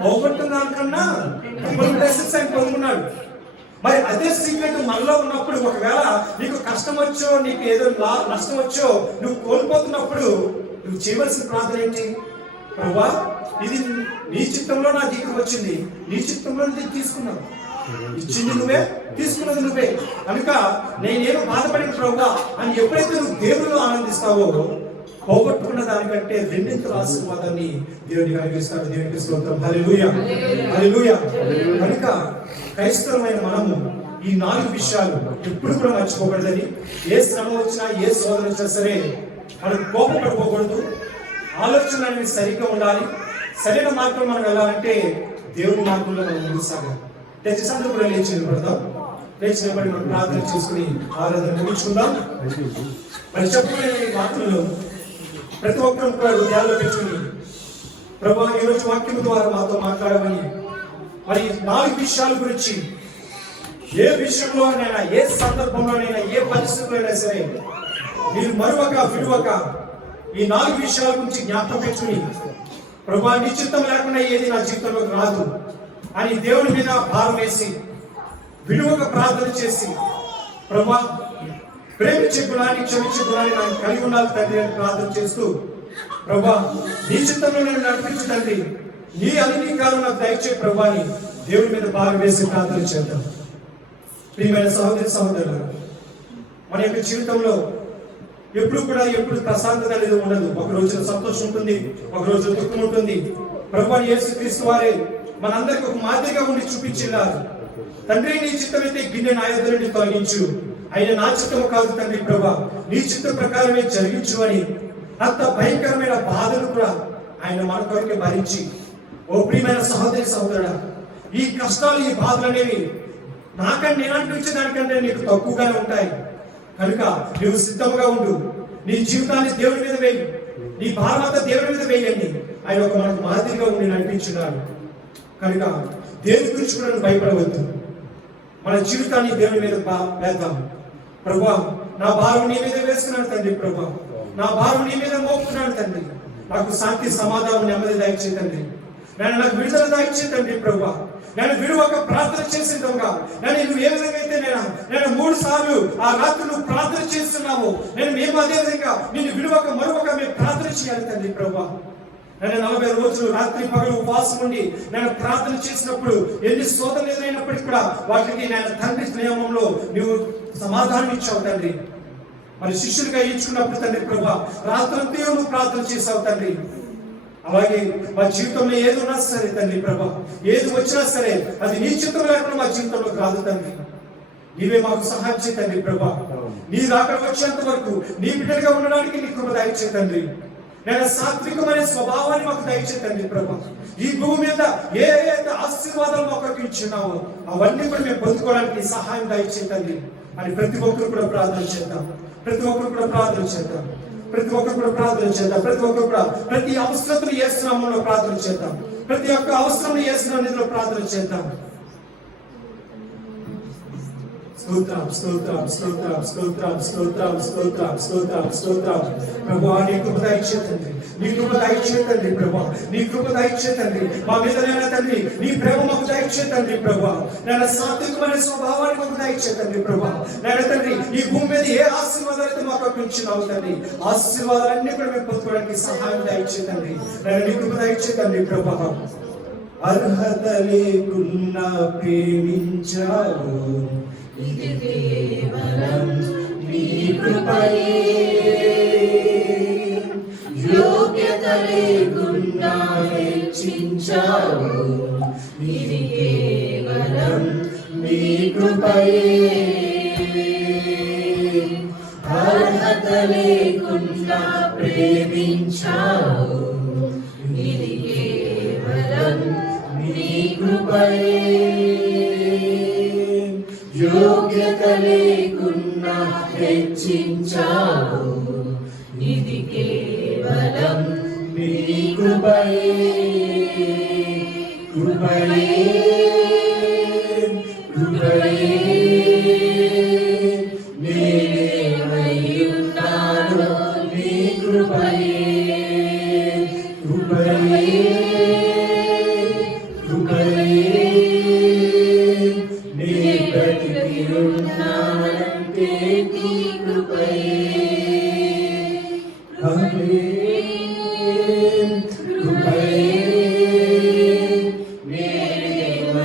పోగొట్టిన దానికన్నా ఆయన పొందుకున్నాడు. మరి అదే సీక్రెట్ మనలో ఉన్నప్పుడు ఒకవేళ నీకు కష్టం వచ్చో, నీకు ఏదో నష్టం వచ్చో, నువ్వు కోల్పోతున్నప్పుడు నువ్వు చేయవలసిన ప్రార్థన ఏంటి? ప్రభువా, ఇది నీ చిత్తంలో నా దగ్గరకు వచ్చింది, నీ చిత్తంలో తీసుకున్నావు, ఇచ్చింది నువ్వే, తీసుకున్నది నువ్వే కనుక నేనేమో బాధపడిన ప్రభువా అని ఎప్పుడైతే నువ్వు దేవుళ్ళు ఆనందిస్తావో పోగొట్టుకున్న దానికంటే రెండింతల ఆశీర్వాదాన్ని దేవుడికి కలిగిస్తాడు. దేవునికి స్తోత్రం. హల్లెలూయా, హల్లెలూయా. కనుక క్రైస్తవమైన మనము ఈ 4 విషయాలు ఎప్పుడు కూడా మర్చిపోకూడదని, ఏ శ్రమ వచ్చినా ఏ శోధన వచ్చినా సరే మనం కోపపడిపోకూడదు. ఆలోచనలు అనేవి సరిగ్గా ఉండాలి. సరైన మార్గంలో మనం వెళ్ళాలంటే దేవుని మార్గంలో మనం ముందుకు సాగాలి. దయచేసి అందరూ కూడా లేచి నిలబడదాం. లేచి నిలబడి మనం ప్రార్థన చేసుకుని ఆరాధన ముగించుకుందాం. మరి చెప్పబడిన మాటలు ప్రతి ఒక్కరు కూడా హృదయాల్లో పెట్టుకుని ప్రభువా ఈరోజు వాక్యం ద్వారా మాతో మాట్లాడమని, మరి 4 విషయాల గురించి ఏ విషయంలోనైనా, ఏ సందర్భంలోనైనా, ఏ పరిస్థితుల్లోనైనా సరే మీరు మరొక విడువక ఈ 4 విషయాల గురించి జ్ఞాపకం పెట్టుకుని ప్రభువా నీ చిత్తం లేకుండా ఏది నా జీవితంలోకి రాదు అని దేవుని మీద భారం వేసి విడువక ప్రార్థన చేసి ప్రభువా ప్రేమించే గుణాన్ని, క్షమించే గుణాన్ని నాకు కలిగి ఉండాలి తండ్రి అని ప్రార్థన చేస్తూ ప్రభువా నీ చిత్తంలో నేను నడిపించు తండ్రి, నీ అంగీకారం నాకు దయచే ప్రభువా అని దేవుని మీద భారం వేసి ప్రార్థన చేద్దాం. ప్రియమైన సహోదరి సహోదరులు, మన యొక్క జీవితంలో ఎప్పుడు ప్రశాంతత అనేది ఉండదు. ఒక రోజున సంతోషం ఉంటుంది, ఒక రోజు దుఃఖం ఉంటుంది. ప్రభువా యేసుక్రీస్తు వారే మనందరికి ఒక మాదిరిగా ఉండి చూపించినారు. తండ్రి నీ చిత్తమైతే గిన్నె నా యొద్ద నుండి తొలగించు, అయినా నా చిత్తము కాదు తండ్రి ప్రభువా నీ చిత్త ప్రకారమే జరిగించు అని అంత భయంకరమైన బాధలు కూడా ఆయన మన కొరకే భరించి, ఓ ప్రియమైన సహోదరి సహోదరుడా, ఈ కష్టాలు, ఈ బాధలు అనేవి నాకంటే నేను అనిపించే దానికంటే నీకు తక్కువగానే ఉంటాయి. కనుక నువ్వు సిద్ధంగా ఉండు. నీ జీవితాన్ని దేవుడి మీద వేయి, నీ భారత దేవుడి మీద వేయండి. ఆయన ఒక మనకు మాదిరిగా ఉండి నడిపించున్నాడు. కనుక దేవుని గురించి కూడా భయపడవద్దు. మన జీవితాన్ని దేవుని మీద వేద్దాం. ప్రభువా నా భారం నీ మీద వేస్తున్నాను తండ్రి, ప్రభువా నా భారం నీ మీద మోపుతున్నాను తండ్రి, నాకు శాంతి సమాధానం నెమ్మది దయచే తండ్రి, నాకు విడుదల దయచే తండ్రి. ప్రభువా నేను విడువక ప్రార్థన చేసిందోగా నువ్వు ఏ విధంగా అయితే నేను 3 సార్లు ఆ రాత్రి నువ్వు ప్రార్థన చేస్తున్నావు, మేము అదే విధంగా నిన్ను విడువక మరొక మేము ప్రార్థన చేయాలి తండ్రి. ప్రభువా నేను 40 రోజులు రాత్రి పగలు ఉపవాసం ఉండి నేను ప్రార్థన చేసినప్పుడు ఎన్ని శోధనలు ఎదురైనప్పటికీ కూడా వాటికి నేను తండ్రి నియమంలో నువ్వు సమాధానం ఇచ్చావు తండ్రి. మరి శిష్యులుగా ఇచ్చుకున్నప్పుడు తండ్రి ప్రభువా రాత్రంతా నువ్వు ప్రార్థన చేసావు తండ్రి. అలాగే మా జీవితంలో ఏది ఉన్నా సరే తండ్రి ప్రభువా, ఏది వచ్చినా సరే అది నీ చిత్తం లేకుండా మా జీవితంలో కాదు తండ్రి. నీవే మాకు సహాయం చేయ తండ్రి ప్రభువా. నీ రాకడ వచ్చేంత వరకు నీ బిడ్డలుగా ఉండడానికి నీ కృప దయచే తండ్రి. నేను సాత్వికమైన స్వభావాన్ని మాకు దయచే తండ్రి ప్రభువా. ఈ భూమి మీద ఏ ఆశీర్వాదాలు మాకు ఇచ్చినావో అవన్నీ కూడా మేము పొందుకోవడానికి సహాయం దయచే తండ్రి అని ప్రతి ఒక్కరు కూడా ప్రార్థన చేద్దాం. ప్రతి ఒక్కరు కూడా ప్రార్థన చేద్దాం. ప్రతి ఒక్కరు కూడా ప్రార్థన చేద్దాం. ప్రతి ఒక్కరు కూడా ప్రతి అవసరతను యేసునామములో ప్రార్థన చేద్దాం. ప్రతి ఒక్క అవసరం యేసునామములో ప్రార్థన చేద్దాం. స్తోత్రం స్తోత్రం స్తోత్రం స్తోత్రం స్తోత్రం స్తోత్రం స్తోత్రం స్తోత్రం. ప్రభువా నీ కృప దయచే తండ్రి, నీ కృప దయచే తండ్రి ప్రభువా, నీ కృప దయచే తండ్రి. మా మీద నేను తండ్రి నీ ప్రేమ మాకు దయచే తండ్రి ప్రభువా. నేను సాత్వికమైన స్వభావాన్ని మాకు దయచే తండ్రి ప్రభువా. నేను తండ్రి ఈ భూమి మీద ఏ ఆశీర్వాదాలైతే మాకు అర్పించినావు తండ్రి, ఆశీర్వాదాలన్నీ కూడా మేము పొందుకోవడానికి సహాయం దయచే తండ్రి. నేను నీ కృప దయచే తండ్రి ప్రభువా. అర్హత లేకున్నా ప్రేమించావు, ఇది కేవలం నీ కృపయే. లేకుండా హెచ్చించావు, ఇది కేవలం నీ కృపయే. అర్హత లేకుండా ప్రేమించావు, ఇది కేవలం నీ కృపయే. యోగ్యత లేకుండా హెచ్చించావు, ఇది కేవలం నీ కృపయే. కృపయే కృపయే నేనేమయ్యున్నానో నీ కృపయే. కృపయే కృపయే నే బ్రతికి ఉన్నానంటే నీ కృపయే. కృపయే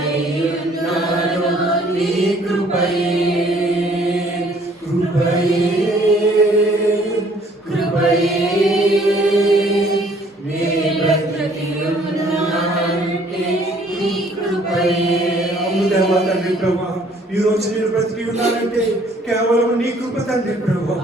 నేనేమయ్యున్నానో నీ కృపయే. కృపయే కృపయే నే బ్రతికి ఉన్నానంటే నీ కృపయే. అవును దేవా తండ్రి ప్రభా, ఈ రోజు నేను బ్రతికి ఉన్నానంటే కేవలం నీ కృప తండ్రి ప్రభా.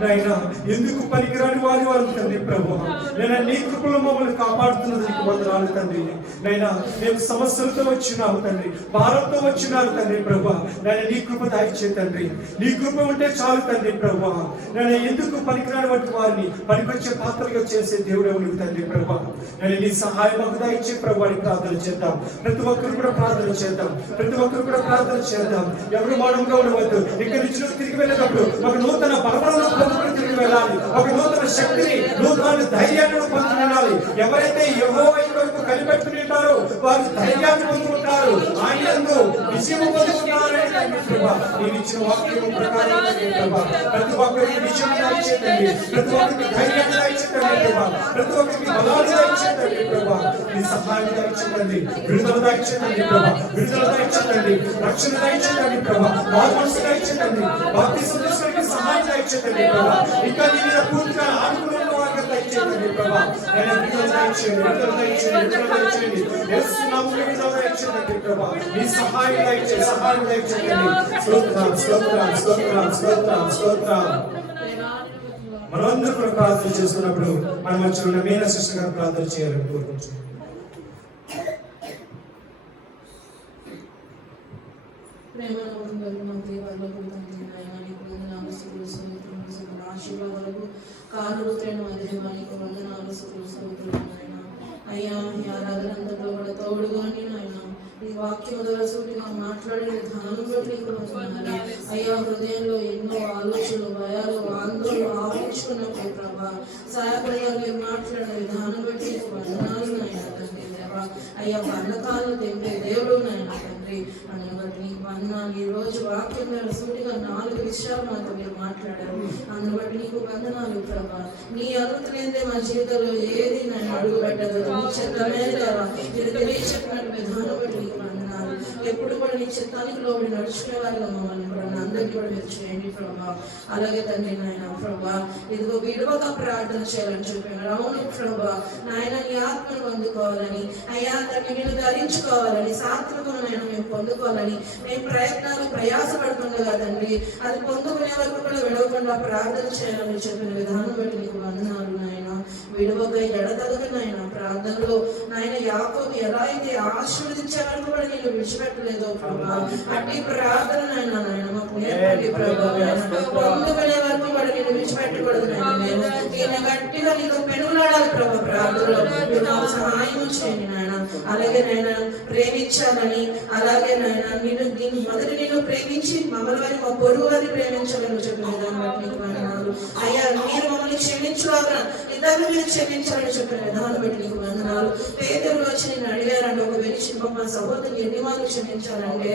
నాయనా ఎందుకు పనికిరాని వారి తండ్రి ప్రభా, నేను నీ కృపలో మమ్మల్ని కాపాడుతున్నది నీకు వందనాలు తండ్రి. నైనా మేము సమస్యలతో వచ్చినాము తండ్రి, భారంతో వచ్చినారు తండ్రి ప్రభా. నేను నీ కృప దాయిచ్చే తండ్రి, నీ కృప ఉంటే చాలు తండ్రి ప్రభా. నేను ఎందుకు పనికిరాని వంటి వారిని పనికొచ్చే పాత్రలుగా చేసే దేవుడు ఎవరు తండ్రి ప్రభా. నేను నీ సహాయం మాకు దాయిచ్చే ప్రభాని ప్రార్థన చేద్దాం. ప్రతి ఒక్కరు కూడా ప్రార్థన చేద్దాం, ప్రతి ఒక్కరు కూడా ప్రార్థన చేద్దాం. ఎవరు మౌనంగా ఉండవద్దు. ఇక్కడి నుంచి తిరిగి వెళ్ళేటప్పుడు ఒక నూతన బలపడలో పొందుకుని తిరిగి వెళ్ళాలి, ఒక నూతన శక్తిని, నూతన ధైర్యాన్ని పొందుకుని వెళ్ళాలి. ఎవరైతే యెహోవా వైపు కనిపెట్టుకుని ఉంటారో వారు ధైర్యాన్ని పొందుకుంటారు, ఆయన యందు విజయం పొందుకుంటారని తండ్రి ప్రభా. నేను ఇచ్చిన వాక్యం ప్రకారం ప్రభా ప్రతి ఒక్కరికి విజయం దాయిచ్చేతండి, ప్రతి ఒక్కరికి ధైర్యాన్ని దాయిచ్చేతండి ప్రభా, ప్రతి ఒక్కరికి బలాన్ని దాయిచ్చేతండి ప్రభా. నీ సహాయాన్ని దాయిచ్చేతండి, విడుదల దాయిచ్చేతండి ప్రభా, విడుదల దాయిచ్చేతండి, రక్షణ దాయిచ్చేతండి ప్రభా, మార్మనసు దాయిచ్చేతండి, బాప్తిసం తీసుకునే సహాయం దాయిచ్చేతండి ప్రభా. ఇంకా నీ మీద పూర్తిగా ఆనుకునే వారికి దాయిచ్చేతండి ప్రభా. నేను విడుదల దాయిచ్చేయండి, విడుదల దాయిచ్చేయండి, విడుదల దాయిచ్చేయండి. యేసు నామములో విడుదల దాయిచ్చేతండి ప్రభా. నీ సహాయం దాయిచ్చేయండి, సహాయం దాయిచ్చేతండి. స్తోత్రం స్తోత్రం స్తోత్రం స్తోత్రం స్తోత్రం. మనమందరూ కూడా ప్రార్థన చేస్తున్నప్పుడు మన మధ్య ఉన్న మీనా సిస్టర్ గారు ప్రార్థన చేయాలని కోరుకుంటున్నాం. ఆశీర్వాదాలకు కారణులైన దేవానికి వందనాలు స్తోత్రాలు. అయ్యా ఈ ఆరాధనంతలో కూడా తోడుగాని నాయన ఈ వాక్యం ద్వారా సూటిగా మాట్లాడే విధానం బట్టి అయ్యా హృదయంలో ఎన్నో ఆలోచనలు, భయాలు, ఆందోళనలు ఆవరించుకున్నప్పుడు ప్రభా సహాయపడాలి మాట్లాడే విధానం బట్టి వందనాలు నాయన తండ్రి దేవా. అయ్యా బంధకాలను తెంపే దేవుడు నాయన తండ్రి అని బట్టి నీకు వందనాలు. ఈ రోజు వాక్యం ద్వారా సూటిగా 4 విషయాలు మాతో మీరు మాట్లాడారు, అందుని బట్టి నీకు వందనాలు ప్రభా. నీ అనుమతి మా జీవితంలో ఏది నన్ను అడుగు పెట్టదు, చెత్తమే దేవా. ఇది తెలియచెప్పినట్టు విధానం బట్టి నీకు వందనాలు. ఎప్పుడు కూడా నీ చిత్తానికి లోబడి నడుచుకునే వారిగా మమ్మల్ని కూడా అందరికీ కూడా మీరు చేయండి ప్రభా. అలాగే తండ్రి నాయన ప్రభా ఇదిగో విడువగా ప్రార్థన చేయాలని చెప్పినారు. అవును ప్రభా నాయన నీ ఆత్మను పొందుకోవాలని, అయ్యా తండ్రి నేను ధరించుకోవాలని, సాత్వికను నేను మేము పొందుకోవాలని మేము ప్రయాసపడుతుండగా తండ్రి అది పొందుకునే వరకు కూడా విడవకుండా ప్రార్థన చేయాలని చెప్పిన విధానం బట్టి నీకు వందనాలు నాయన. విడవగా ఎడతగక నాయన ప్రార్థనలో నాయన యాకోబు ఎలా అయితే ఆశీర్వదించే వరకు కూడా నేను విడిచిపెట్టలేదో ప్రభా అట్టి ప్రార్థన నాయన మాకు నేర్పండి ప్రభా. పొందుకునే వరకు కూడా నేను విడిచిపెట్టకూడదు నాయన. నేను గట్టిగా నీకు పెనుగులాడాలి ప్రభా ప్రార్థనలో. నాకు సహాయం చేయండి నాయన. అలాగే నాయన ప్రేమించాలని, అలాగే నాయన నేను మొదటి నేను ప్రేమించి మమ్మల్ని వారి మా పొరుగు వారిని ప్రేమించాలని చెప్పిన విధానం బట్టి నీకు వందనాలు. అయ్యా మీరు మమ్మల్ని క్షమించులాగా ఇద్దరు మీరు క్షమించాలని చెప్పిన విధానం బట్టి నీకు వందనాలు. పేదలు వచ్చి నేను అడిగారంటే ఒక వ్యక్తి మా సహోదరుని ఎన్ని మార్లు క్షమించాలంటే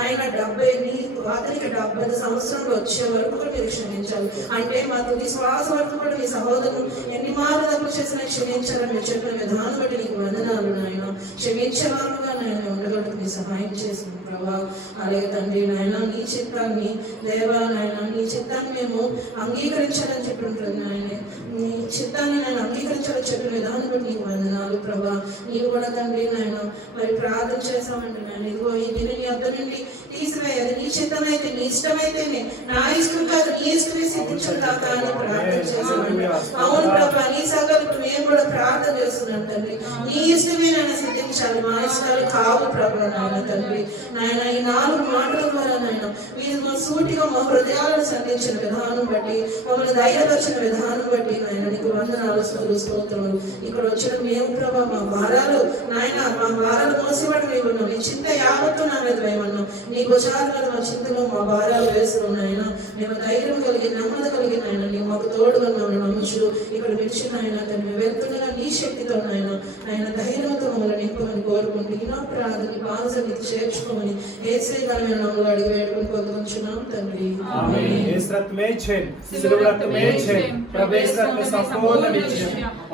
ఆయన 70 అతనికి 70 సంవత్సరాలు వచ్చే వరకు కూడా మీరు క్షమించాలి. అంటే మా తుది శ్వాస వరకు కూడా మీ సహోదరులు ఎన్ని మార్లు తప్పు చేసినా క్షమించాలని మీరు చెప్పిన విధానం బట్టి నీకు వందనాలు నాయన. క్షమించే వారుగా నేను ఉండగలను చేయగలడానికి నీ సహాయం చేసింది ప్రభా. అలాగే తండ్రి నాయన నీ చిత్తాన్ని దేవా నాయన నీ చిత్తాన్ని మేము అంగీకరించాలని చెప్పి ఉంటుంది నాయన. నీ చిత్తాన్ని నేను అంగీకరించాలని చెప్పిన విధానం బట్టి నీకు వందనాలు ప్రభా. నీవు కూడా తండ్రి నాయన మరి ప్రార్థన చేస్తామంటే నాయన ఇదిగో ఈ గిన్నె నీ వద్ద నుండి తీసివేయాలి, నీ చిత్తమైతే నీ ఇష్టమైతేనే నా ఇష్టం కాదు నీ ఇష్టమే సిద్ధించను కాక అని ప్రార్థన చేస్తామండి. అవును ప్రభా, నీ సగలకు మేము కూడా ప్రార్థన చేస్తున్నాం తండ్రి. నీ ఇష్టమే నన్ను సిద్ధించాలి, మా ఇష్టాలు కావు ప్రభా నాయన తండ్రి. నాయన ఈ 4 మాటల ద్వారా నాయన మీరు మా సూటిగా మా హృదయాలను సంధించిన విధానం బట్టి మమ్మల్ని ధైర్యపరిచిన విధానం బట్టి నాయన నీకు వందనాలు స్తోత్రములు. ఇక్కడ వచ్చిన మేము ప్రభా మా భారాలు నాయన మా భారాలు మోసేవాడు మేము ఉన్నాం. నీ చింత యావత్తు నా మీద వేయమన్నాం. నీ భుజాల మా చింతలో మా భారాలు వేస్తున్నాం నాయన. మేము ధైర్యం కలిగి నెమ్మద కలిగి నాయన నీ మాకు తోడుగా మమ్మల్ని నమ్ముచు ఇక్కడ విడిచిన ఆయన తండ్రి వెళ్తుండగా నీ శక్తితో నాయన ఆయన ధైర్యంతో మమ్మల్ని నింపమని కోరుకుంటూ నా ప్రార్థన బాధనికి చేర్చుకోమని యేసే గారి నామములో అడిగి వేడుకొని పొందుకుంటున్నాం తండ్రి. आमीन। इस रक्त में छे सिल्वर रक्त में छे प्रवेश रक्त में संपूर्ण विजय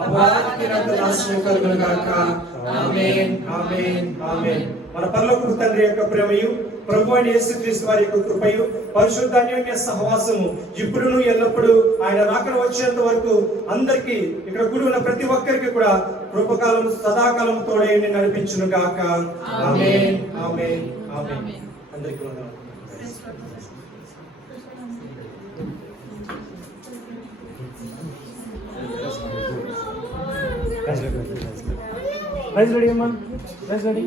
अबाद की रक्त नाश కలుగునుగాక। ఆమేన్ ఆమేన్ ఆమేన్। మన పరలోకపు తండ్రి యొక్క ప్రేమయు ప్రభువైన యేసుక్రీస్తు వారి యొక్క కృపయు పరిశుద్ధ అన్యోన్య సహవాసము ఇప్పుడును ఎల్లప్పుడూ ఆయన రాకడ వచ్చేంత వరకు అందరికీ ఇక్కడ కూడి ఉన్న ప్రతి ఒక్కరికి కూడా కృపకాలం సదాకాలం తోడై నడిపించును గాక। ఆమేన్ ఆమేన్ ఆమేన్। అందరికీ వందనాలు। Guys ready, man? Guys ready?